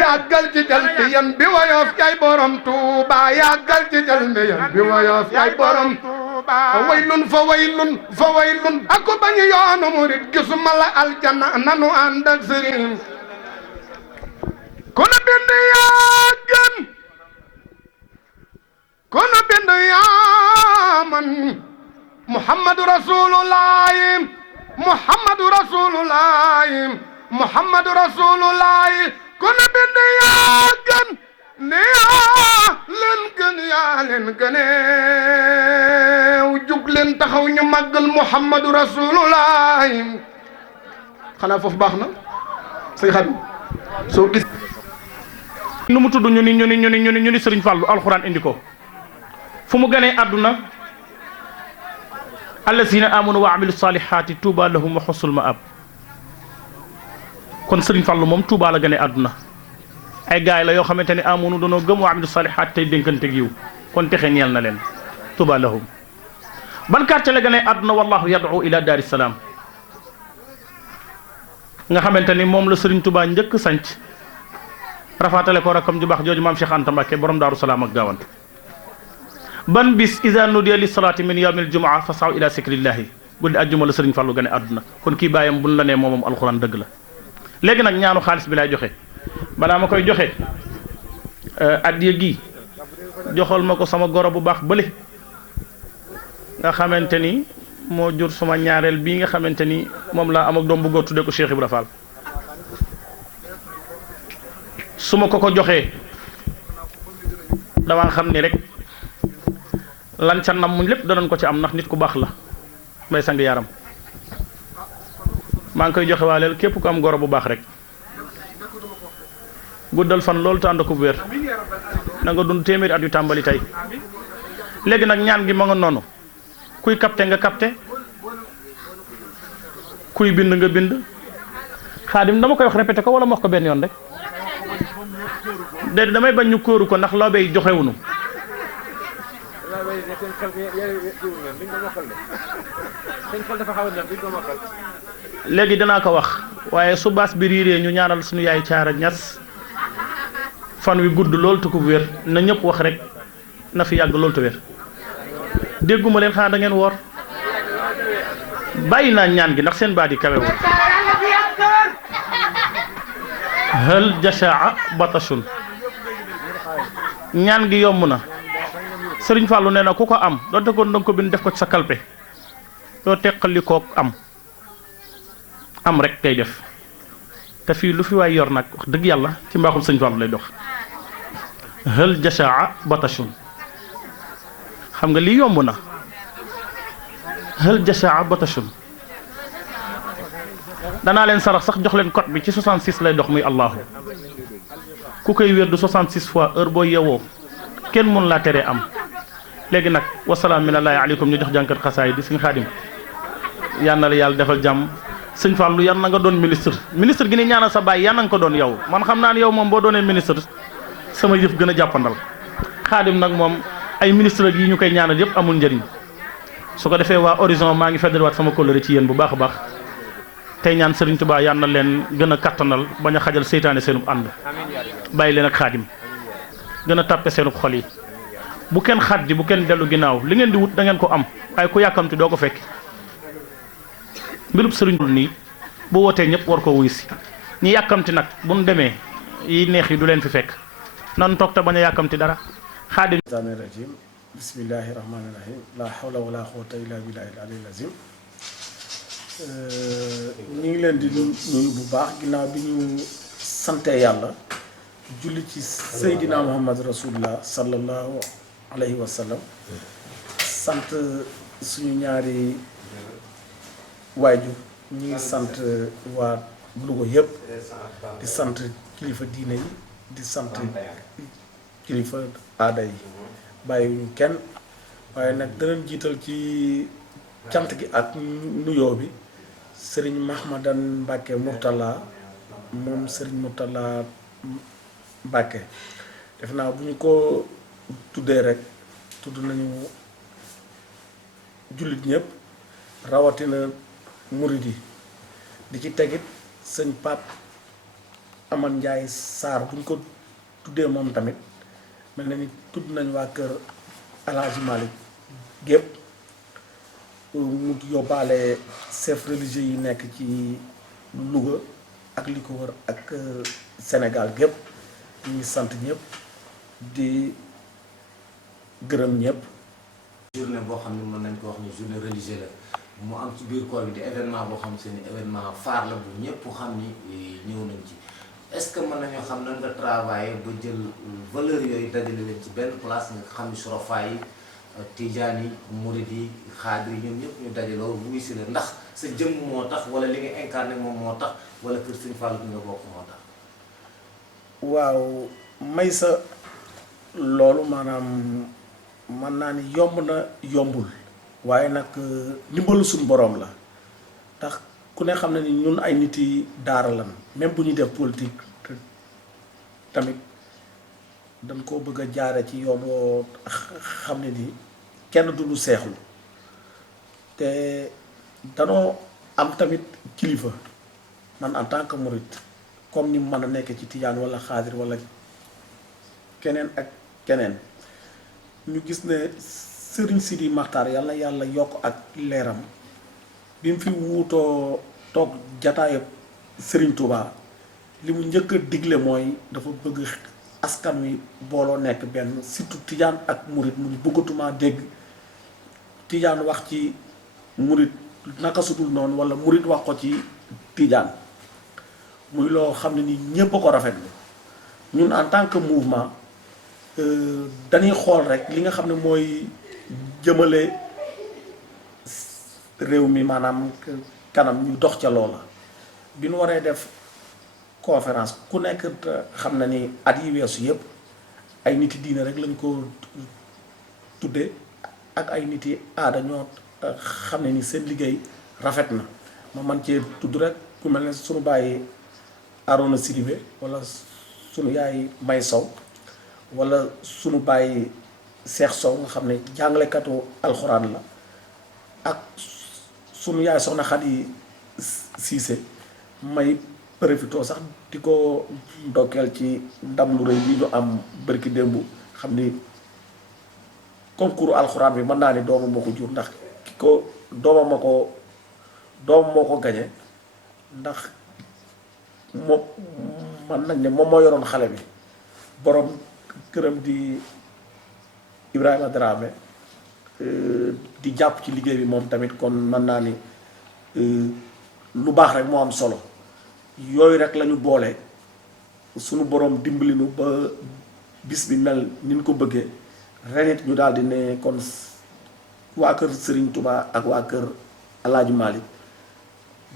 yàggal ci jal bi yan bi woyof kay borom Tuuba yàggal ci jal bi yan bi woyof kay borom Tuuba waylun fa waylun ak bañu yoonu murit gisuma la aljanna nanu ànd ak sëriñ kono bind yaa gën kono bind yaa man Muhammadu Rasulullahi Muhammadu Rasulullahi Muhammadu Rasulullahi kono bind yaa gën ne yaa leen gën yaa leen gëneew jug leen taxaw ñu màggal Muhammadu Rasulullahi xanaa foofu baax na say xam soo gis nu mu tudd ñu ni Sëriñ Fallu alxuraan indi ko fu mu gënee àdduna allazina amanu wa amilu salihati tuuba lahum wa xusnul maab kon Sëriñ Fallu moom Tuuba la gënee àdduna ay gaay la yoo xamante ne amunu doonoo gëm wa amilu salihaat tey dénkante yiw kon texe ñeel na leen Tuuba lahum ban quartier la gënee àdduna wallahu yad'u ila daari salaam nga xamante ni moom la Sëriñ Tuuba njëkk sanc rafaatale ko rakam ju baax jooju maam Cheikh Anta Mbàkke borom daaru salaam ak gaawan ban bis iza nudiya li salaati min yawmil jumaa fasaw ila zikrillahi guddi àjjuma la Sëriñ Fallu gënee àdduna kon kii bàyyam buñ la nee moomam alxuraan dëgg la léegi nag ñaanu xaalis bi laay joxe balaa ma koy joxe addiya gi joxal ma ko sama goro bu baax bële nga xamante ni moo jur suma ñaareel bii nga xamante ni moom laa am ak doom bu góor tuddee ko Cheikh Ibra Fall su ma ko joxee damaa xam ni rek lan ca nam muñ lépp danañ ko ci am ndax nit ku baax la may sang yaram maa ngi koy joxe waaleel képp ku am goro bu baax rek guddal fan loolu te ànd ko wér na nga dund téeméeri at yu tàmbali tey léegi nag ñaan gi ma nga noonu kuy capté nga capté kuy bind nga bind Xaadim dama koy wax répété ko wala ma wax ko benn yoon rek déedéet damay bañ ñu kóoru ko ndax lawbe yi joxewunu léegi dinaa ko wax waaye su baas bi riiree ñu ñaanal suñu yaay Caara Ñas fan wi gudd loolu te ko wér na ñëpp wax rek na fi yàgg loolu te wér dégguma leen xanaa da ngeen woor bàyyi naa ñaan gi ndax seen baat yi kawewul hal jashaa batashun ñaan gi yomb na Sëriñ Fallu nee na ku ko am doonte ko danga ko bind def ko ci sa kalpe doo teqali kook am rek kay def te fii lu fi waay yor nag wax dëgg yàlla ci mbaaxum Sëriñ Fallu lay dox hal jashaa batashun xam nga lii yomb na hal jashaa batashun danaa leen sarax sax jox leen code bi ci 66 lay dox muy allahu ku koy wér du 66 fois heure boo yewoo kenn mun laa teree am léegi nag wasalaam minallaahi aleykum ñu jox jànkat xasaay di Sëñ Xaadim yal na la yàlla defal jàmm Sëñ Fallu yal na nga doon ministre gi ni ñaanal sa baay yal na nga ko doon yow man xam naa ne yow moom boo doonee ministre sama yëf gën a jàppandal Xaadim nag moom ay ministre yi ñu koy ñaanal yëpp amul njëriñ su ko defee waa horizon maa ngi feddaliwaat sama kóllëre ci yéen bu baax a baax tey ñaan Sëriñ Tuubaa yal na leen gën a kattanal bañ a xajal seytaane seenub ànd bàyyi leen ak Xaadim gën a tàppe seenub xol yi bu kenn xaddi bu kenn dellu ginnaaw li ngeen di wut da ngeen ko am waaye ku yàkkamti doo ko fekk mbirub sëriñ nii bu wootee ñëpp war ko wuy si ñi yàkkamti nag bu nu demee yi neex yi du leen fi fekk nan toog te bañ a yàkkamti dara Xaadim bismillahi rahmaani rahim la hawla wala quwwata illa billahi al-aliyyil azim ñu ngi leen di nuyu bu baax ginnaaw bi ñu sante yàlla julli ci Seydina Muhammad rasulullah sallallahu alayhi wa sallam sant suñu ñaari waajur ñu ngi sant waa Louga yëpp di sant kilifa diine yi di sant kilifa aada yi bàyyiwuñu kenn waaye nag danañ jiital ci cant gi ak nuyoo bi sëriñ Mahmadan Mbàkke Murtala moom sëriñ Murtala Mbàkke def naa bu ñu ko tuddee rek tudd nañu jullit ñëpp rawatina murid yi di ci tegit sëñ Pape Aman Njaay Saar bu ñu ko tuddee moom tamit mel na ni tudd nañ waa kër Alaaji Malick gépp mu yóbbaale chef religieux yi nekk ci Louga ak li ko wër ak Sénégal gépp ñu ngi sant ñëpp di gërëm ñëpp. journée boo xam ne mën nañ ko wax ni journée religieuse la mu am ci biir koor bi di événement boo xam seen événement phare la bu ñëpp xam ni ñëw nañ ci est-ce que mën nañoo xam nan nga travailler ba jël valeur yooyu dajale leen ci benn place nga xam ni surafa yi tijaan yi murid yi xaadir yi ñoom ñëpp ñu dajaloo wuy si la ndax sa jëmm moo tax wala li nga incarné moom moo tax wala kër Sëñ Fallu bi nga bokk moo tax. waaw may sa loolu maanaam mën naa ni yomb na yombul waaye nag ndimbalu suñu boroom la ndax ku ne xam ne ni ñun ay nit yi daara lan même bu ñuy def politique tamit dañ koo bëgg a jaare ci yoon woo xam ne ni kenn du lu seexlu te danoo am tamit kilifa man en tant que murid comme ni mu mën a nekk ci tijaan wala xaadir wala keneen ak keneen ñu gis ne Sëriñ Sidi Maxtaar yàlla na yàlla yokk ak leeram bi mu fi wuutoo toog jataayu Sëriñ Tuubaa li mu njëkk a digle mooy dafa bëgg askan wi booloo nekk benn surtout tijaan ak murit mu bëggatuma dégg tijaan wax ci murit naka sudul noonu wala murit wax ko ci tijaan muy loo xam ne ni ñépp a ko rafetlu ñun en tant que mouvement dañuy xool rek li nga xam ne mooy jëmale réew mi maanaam kanam ñu dox ca loola bi ñu waree def conférence ku nekk xam na ni at yi weesu yëpp ay nit yi diine rek lañ ko tudde ak ay nit yi aada ñoo xam ne ni seen liggéey rafet na ma man cee tudd rek ku mel ne suñu bàyyi Arona Sidibé wala sunu yaay May Sow wala sunu bàyyi Seex Sow nga xam ne jàngalekatu alxuraan la ak sunu yaay soxna Xadi Siise may profité sax di ko ndokkeel ci ndam lu rëy li ñu am bërki démb xam ni concours alxuraan bi mën naa ni doomam moo ko jur ndax ki ko doomam moo ko gañe ndax moom man nañ ne moom moo yoroon xale bi borom këram di Ibrahima Dramé di jàpp ci liggéey bi moom tamit kon mën naa ni lu baax rek moo am solo yooyu rek lañu boole sunu borom dimbali nu ba bis bi mel ni ñu ko bëggee ren it ñu daal di ne kon waa kër Serigne Touba ak waa kër El Hadj Malick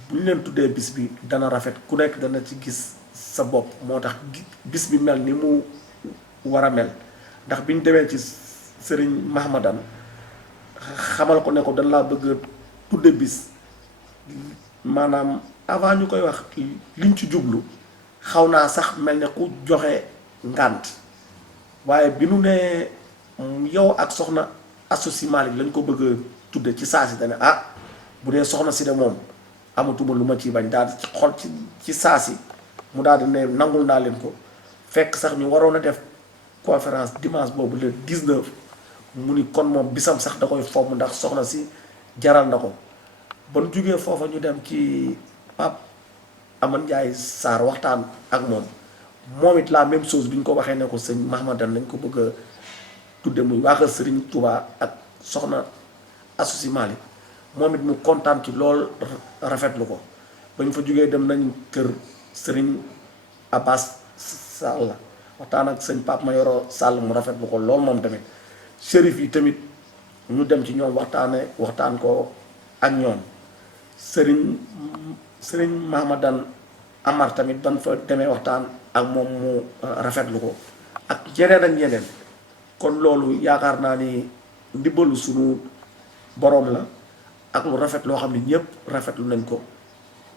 bu ñu leen tuddee bis bi dana rafet ku nekk dana ci gis sa bopp moo tax bis bi mel ni mu war a mel ndax bi ñu demee ci Serigne Mahmadan xamal ko ne ko dañ laa bëgg a tudde bis maanaam avant ñu koy wax liñ ci jublu xaw naa sax mel ne ku joxe ngànt waaye bi nu ne yow ak soxna associé Malick lañ ko bëgg a tudde ci saa si dane ah bu dee soxna si de moom amatuma lu ma ciy bañ daal di xol ci saa si mu daal di ne nangul naa leen ko fekk sax ñu waroon a def conférence dimanche boobu le 19 mu ni kon moom bisam sax da koy fomm ndax soxna si jaral na ko ba nu jógee foofa ñu dem ci Pape Aman Njaay Saar waxtaan ak moom it la même chose bi ñu ko waxee ne ko sëñ Mahmadan nañ ko bëgg a tudde muy waa kër Serigne Touba ak soxna Assouci Malick moom it mu kontaan ci lool rafetlu ko ba ñu fa jógee dem nañ kër Serigne Abbas Sall waxtaan ak sëñ Pape Mayoro Sall mu rafetlu ko lool moom tamit shérif yi tamit ñu dem ci ñoom waxtaan ko ak ñoom Serigne Mahamadan Amar tamit ban fa demee waxtaan ak moom mu rafetlu ko ak yeneen ak yeneen kon loolu yaakaar naa ni ndimbalu sunu boroom la ak lu rafet loo xam ne ñëpp rafetlu nañ ko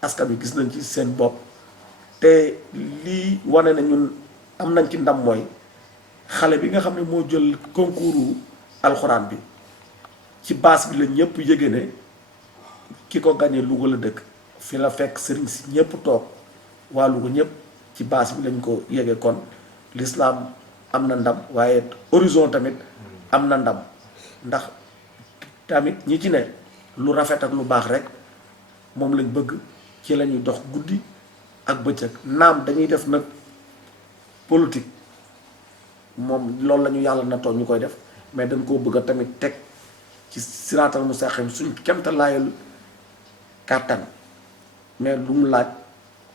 askan wi gis nañ ci seen bopp te lii wane na ñun am nañ ci ndam mooy xale bi nga xam ne moo jël concours alxuraan bi ci baas bi la ñëpp yëge ne ki ko gagné Louga la dëkk fi la fekk sëriñ si ñëpp toog waa Louga ñëpp ci baas bi lañ ko yëge kon l'islam am na ndam waaye horizon tamit am na ndam ndax tamit ñi ci ne lu rafet ak lu baax rek moom lañ bëgg ci la ñuy dox guddi ak bëccëg naam dañuy def nag politique moom loolu la ñu yàlla natoo ñu koy def mais dañ koo bëgg a tamit teg ci siraatal mustaqim suñ kemtalaayal kàttan mais lu mu laaj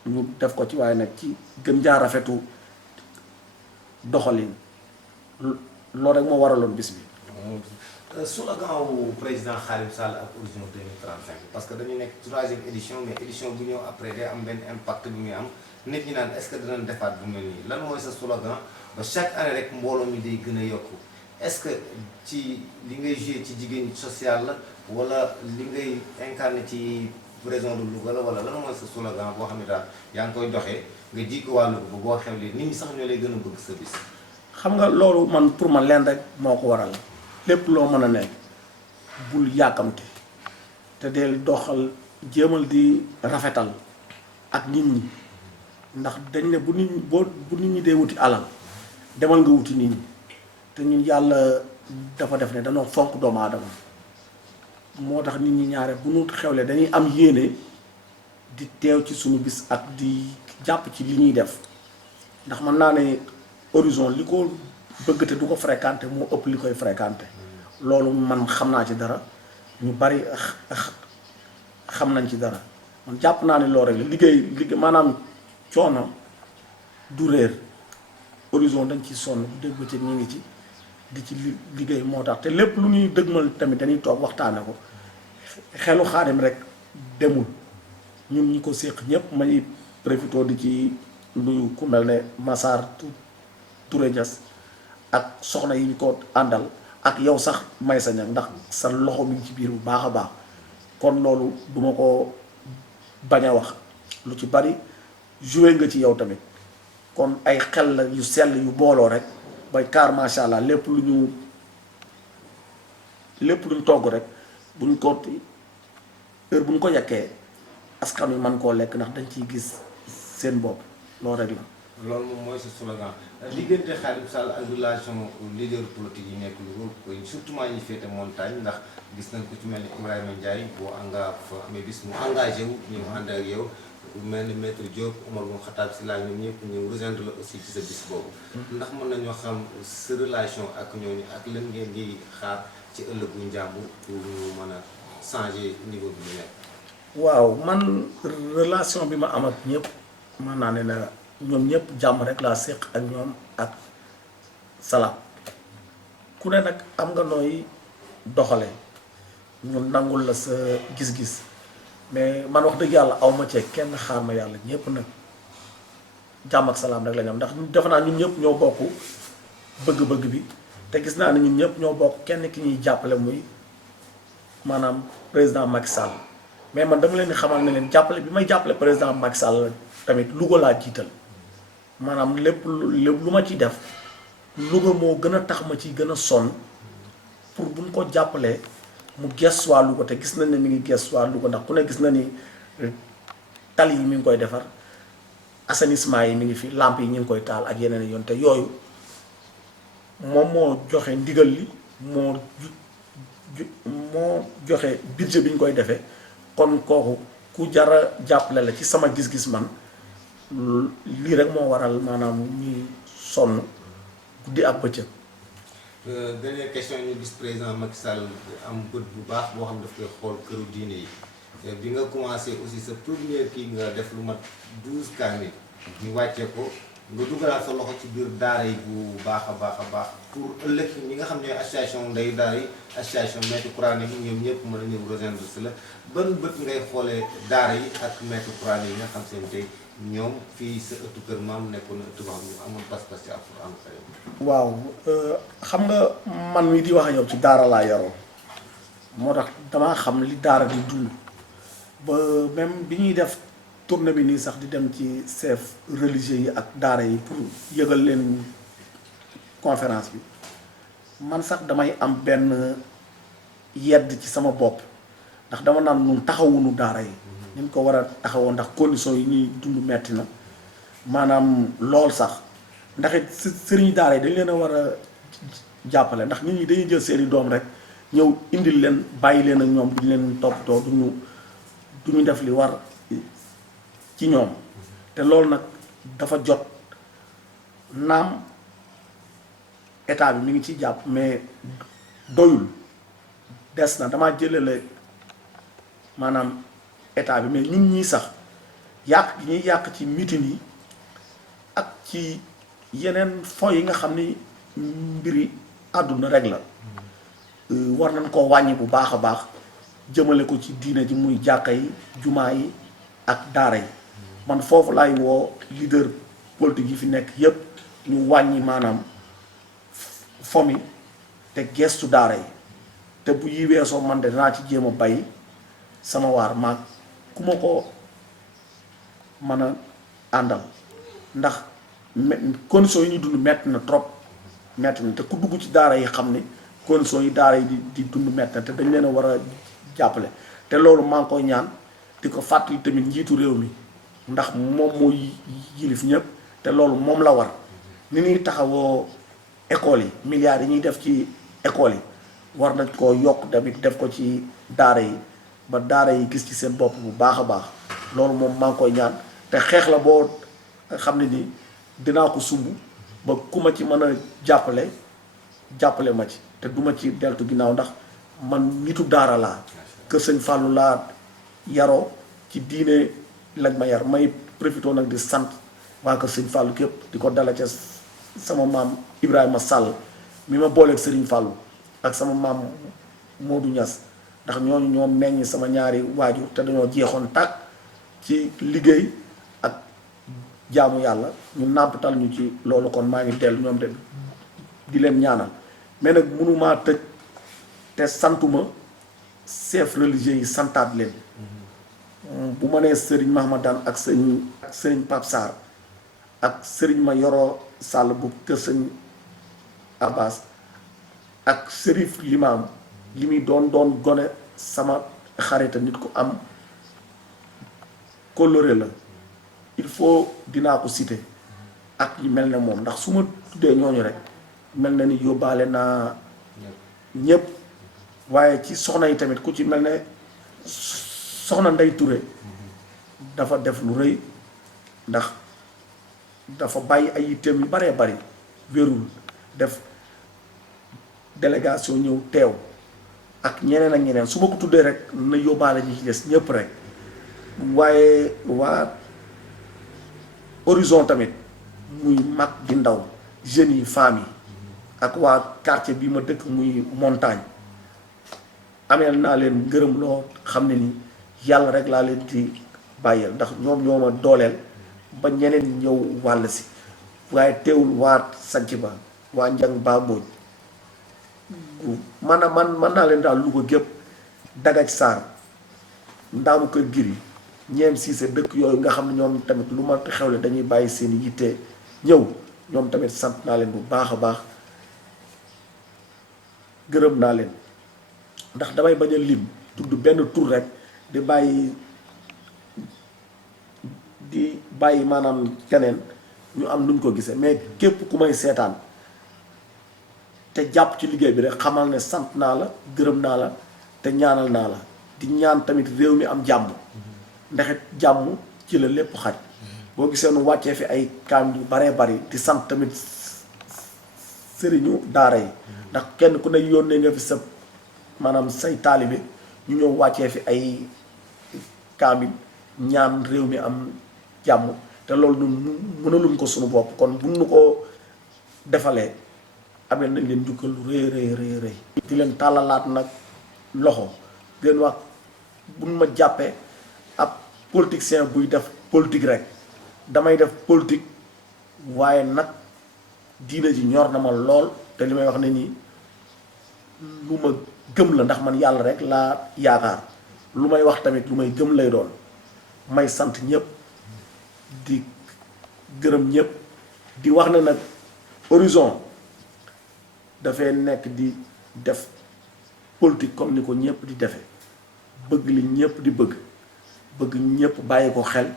ñu def ko ci waaye nag ci gën jaa rafetu doxalin loolu rek moo waraloon bis bi. slogan wu président Khadim Sall ak horizon 2035 parce que dañu nekk 3e édition mais édition bu ñëw après day am benn impact bu muy am nit ñi naan est-ce que dinañ defaat bu mel nii lan mooy sa slogan ba chaque année rek mbooloo mi day gën a yokku est-ce que ci li ngay joué ci jigéen social la wala li ngay incarné ci région de Louga la wala lan mooy sa slogan boo xam ne daal yaa ngi koy doxee nga ji ko waa Louga ba boo xewlee nit ñi sax ñoo lay gën a bëgg sa bis. xam nga loolu man pour man leen rek moo ko waral lépp loo mën a nekk bul yàkkamte te del doxal jéemal di rafetal ak nit ñi ndax dañ ne bu nit ñi dee wuti alal demal nga wuti nit ñi te ñun yàlla dafa def ne danoo fonk doomu aadama moo tax nit ñi ñaare bu ñu xewlee dañuy am yéene di teew ci suñu bis ak di jàpp ci li ñuy def ndax mën naa ne horizon li ko bëgg te du ko fréquenté moo ëpp li koy fréquenté loolu man xam naa ci dara ñu bari xam nañ ci dara man jàpp naa ne loolu rek la liggéey maanaam coono du réer horizon dañ ci sonn bu dégg bëccëg ñu ngi ci di ci liggéey moo tax te lépp lu ñuy dëgmal tamit dañuy toog waxtaane ko xelu Xaadim rek demul ñun ñi ko séq ñëpp may profité di ci nuyu ku mel ne Massar Touré Niass ak soxna yi ñu ko àndal ak yow sax may sa ñag ndax sa loxo mi ngi ci biir bu baax a baax kon loolu duma ko bañ a wax lu ci bari joué nga ci yow tamit kon ay xel la yu sell yu booloo rek bay kaar macha allah lépp lu ñu togg rek buñ ko heure bu ñu ko yekkee askan wi mën koo lekk ndax dañ ciy gis seen bopp loolu rek la. loolu moom mooy sa slogan diggante Khadim Sall ak relation leader politique yi nekk lu koy surtout maa ñi féete montagne ndax gis nañ ko ci mel ni Ibrahima Ndiaye boo fa amee bis mu engagé wu ñëw ànd ak yow mel ni maître Diop Omar Boun Khattab Sylla ñoom ñëpp ñëw rejoindre la aussi ci sa bis boobu. ndax mën nañoo xam sa relation ak ñooñu ak lan ngeen di xaar ci ëllëgu njàmbur pour ñu mën a changer niveau bi ñu nekk. waaw man relation bi ma am ak ñëpp mën naa ne la ñoom ñëpp jàmm rek laa séq ak ñoom ak salaam ku ne nag am nga nooy doxale ñun nangul la sa gis-gis mais man wax dëgg yàlla aw ma cee kenn xaar ma yàlla ñëpp nag jàmm ak salaam rek la ñu am ndax defe naa ñun ñëpp ñoo bokk bëgg-bëgg bi te gis naa ne ñun ñëpp ñoo bokk kenn ki ñuy jàppale muy maanaam président Macky Sall mais man dama leen di xamal ne leen jàppale bi may jàppale président Macky Sall tamit Louga laa jiital maanaam lépp lu ma ciy def Louga moo gën a tax ma ci gën a sonn pour buñ ko jàppalee mu gees waa Louga te gis nañ ne mi ngi gees waa Louga ndax ku ne gis na ni tali yi mi ngi koy defar assainissement yi mi ngi fi lampe yi ñu ngi koy taal ak yeneen yoon te yooyu moom moo joxe ndigal li moo joxe budget bi ñu koy defee kon kooku ku jara jàppale la ci sama gis-gis man lii rek moo waral maanaam ñuy sonn guddi ak bëccëg. dernière question ñu gis président Macky Sall am bët bu baax boo xam daf koy xool këru diine yi bi nga commencé aussi sa première kii nga def lu mat 12 kaamil ñu wàccee ko nga dugalaat sa loxo ci biir daara yi bu baax a baax pour ëllëg ñi nga xam ne association ndeyu daara yi association maître coranique yi ñoom ñëpp mën a ñëw rejoindre si la ban bët ngay xoolee daara yi ak maître coranique yi nga xam seen tey ñoom fii sa ëttu kër maam nekkoon na ëttu boo xam ne amoon pas-pas ci alxuraan karim. waaw xam nga man mi di wax yow ci daara laa yaroo moo tax damaa xam li daara di dund ba même bi ñuy def tournée bi nii sax di dem ci chef religieux yi ak daara yi pour yëgal leen conférence bi man sax damay am benn yedd ci sama bopp ndax dama naan ñun taxawunu daara yi ni ñu ko war a taxawoo ndax conditions yi ñuy dund metti na maanaam lool sax ndax it sëriñ daara yi dañ leen a war a jàppale ndax nit ñi dañuy jël seeni doom rek ñëw indil leen bàyyi leen ak ñoom duñu leen toppatoo duñu def li war ci ñoom te loolu nag dafa jot naam état bi mi ngi ciy jàpp mais doyul des na damaa jëlale maanaam état bi mais ñun ñii sax yàq gi ñuy yàq ci meeting yi ak ci yeneen fo yi nga xam ni mbiri àdduna rek la war nañ koo wàññi bu baax a baax jëmale ko ci diine ji muy jàkka yi jumaa yi ak daara yi man foofu laay woo leader politique yi fi nekk yépp ñu wàññi maanaam fomi te gestu daara yi te bu yi weesoo man de danaa ci jéem a bay sama waar maag ku ma ko mën a àndal ndax conditions yi ñuy dund metti na trop metti na te ku dugg ci daara yi xam ni conditions yi daara yi di dund metti na te dañ leen a war a jàppale te loolu maa ngi koy ñaan di ko fàttali tamit njiitu réew mi ndax moom moo yilif ñëpp te loolu moom la war ni ñuy taxawoo école yi milliards yi ñuy def ci école yi war nañ koo yokk tamit def ko ci daara yi ba daara yi gis ci seen bopp bu baax a baax loolu moom maa ngi koy ñaan te xeex la boo xam ne ni dinaa ko sumb ba ku ma ci mën a jàppale ma ci te duma ci deltu ginnaaw ndax man nitu daara laa kër sëñ Fallou laa yaroo ci diine lañ ma yar may profité nag di sant waa kër sëñ Fallou képp di ko dala ca sama maam Ibrahima Sall mi ma booleeg Serigne Fallou ak sama maam Modou Niass ndax ñooñu ñoo meññ sama ñaari waajur te dañoo jeexoon tàkk ci liggéey ak jaamu yàlla ñu nàmpatal ñu ci loolu kon maa ngi dellu ñoom de di leen ñaanal mais nag mënumaa tëj te santuma chef religieux yi santaat leen bu ma nee Serigne Mahamadan ak Serigne Pape Sarr ak Serigne ma Yoro Sall bu kër sëñ Abbas ak Serif Limam li muy doon gone sama xarita nit ku am coloré la il faut dinaa ko citer ak yi mel ne moom ndax su ma tuddee ñooñu rek mel na ni yóbbaale naa ñëpp waaye ci soxna yi tamit ku ci mel ne soxna Ndey Touré dafa def lu rëy ndax dafa bàyyi ay yitteem yu baree bari wérul def délégation ñëw teew ak ñeneen ak ñeneen su ma ko tuddee rek na yóbbaale ñi ci des ñëpp rek waaye waa horizon tamit muy mag di ndaw jeunes yi femmes yi ak waa quartier bi ma dëkk muy montagne ameel naa leen ngërëm loo xam ne ni yàlla rek laa leen di bàyyeel ndax ñoom ñoo ma dooleel ba ñeneen ñëw wàll si waaye teewul waa sanc ba waa njang ba mbooj man naa leen daal Louga gépp dagaj saar ndaamu kër gir yi ñeem siise dëkk yooyu nga xam ne ñoom tamit lu ma xewle dañuy bàyyi seen yitte ñëw ñoom tamit sant naa leen bu baax a baax gërëm naa leen ndax damay bañ a lim tudd benn tur rek di bàyyi maanaam keneen ñu am nuñ ko gisee mais képp ku may seetaan te jàpp ci liggéey bi rek xamal ne sant naa la gërëm naa la te ñaanal naa la di ñaan tamit réew mi am jàmm ndax jàmm ci la lépp xaj boo gisee nu wàccee fi ay kaam yu baree bari di sant tamit sëriñu daara yi ndax kenn ku ne yónnee nga fi sa maanaam say taalibe ñu ñëw wàccee fi ay kaamil ñaan réew mi am jàmm te loolu ñun mënaluñ ko suñu bopp kon buñ nu ko defalee amee nañ leen jukkal lu rëy di leen tàllalaat nag loxo di leen wax buñ ma jàppee ab politicien buy def politique rek damay def politique waaye nag diine ji ñor na ma lool te li may wax ne nii lu ma gëm la ndax man yàlla rek laa yaakaar lu may wax tamit lu may gëm lay doon may sant ñëpp di gërëm ñëpp di wax ne nag Horizon dafay nekk di def politique comme ni ko ñëpp di defe bëgg li ñëpp di bëgg ñëpp bàyyi ko xel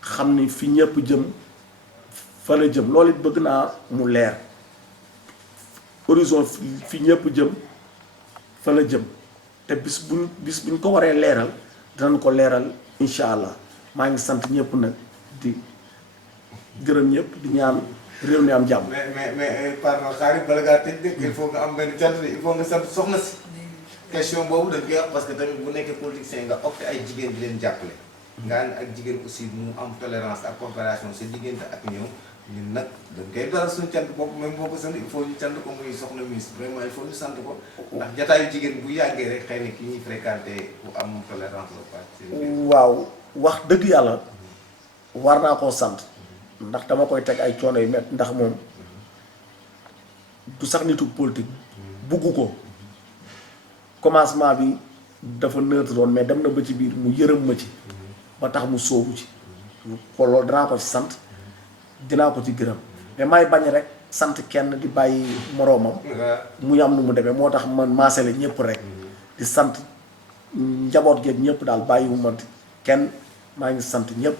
xam ni fi ñëpp jëm fa la jëm loolu it bëgg naa mu leer Horizon fi ñëpp jëm fa la jëm te bis buñ ko waree leeral dinañ ko leeral incha allah maa ngi sant ñëpp nag di gërëm ñëpp di ñaan réew mi am jàmm. mais pardon xaaral bala ngaa tëj dëkk il faut nga am benn cant il faut nga sant soxna si. question boobu dañ koy wax parce que tamit bu nekkee politicien nga opté ay jigéen di leen jàppale. nga ànd ak jigéen aussi mu am tolérance ak coopération sa diggante ak ñoom ñun nag dañ koy dalal suñu cant bopp même boo ko sant il faut ñu cant ko muy soxna ministre vraiment il faut ñu sant ko ndax jataayu jigéen bu yàggee rek xëy na ki ñuy fréquenté bu am tolérance la quoi. waaw wax dëgg yàlla war naa koo sant ndax dama koy teg ay coono yu métti ndax moom du sax nitu politique bugg ko commencement bi dafa neutre doon mais dem na ba ci biir mu yërëm ma ci ba tax mu soobu ci ko loolu danaa ko ci sant dinaa ko ci gërëm mais may bañ rek sant kenn di bàyyi moroomam muy am nu mu demee moo tax man maasale ñëpp rek di sant njaboot geeg ñëpp daal bàyyiwuma kenn maa ngi sant ñëpp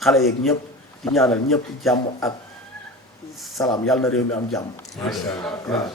xale yeeg ñëpp di ñaanal ñëpp jàmm ak salaam yàlla na réew mi am jàmm. Macha Allah.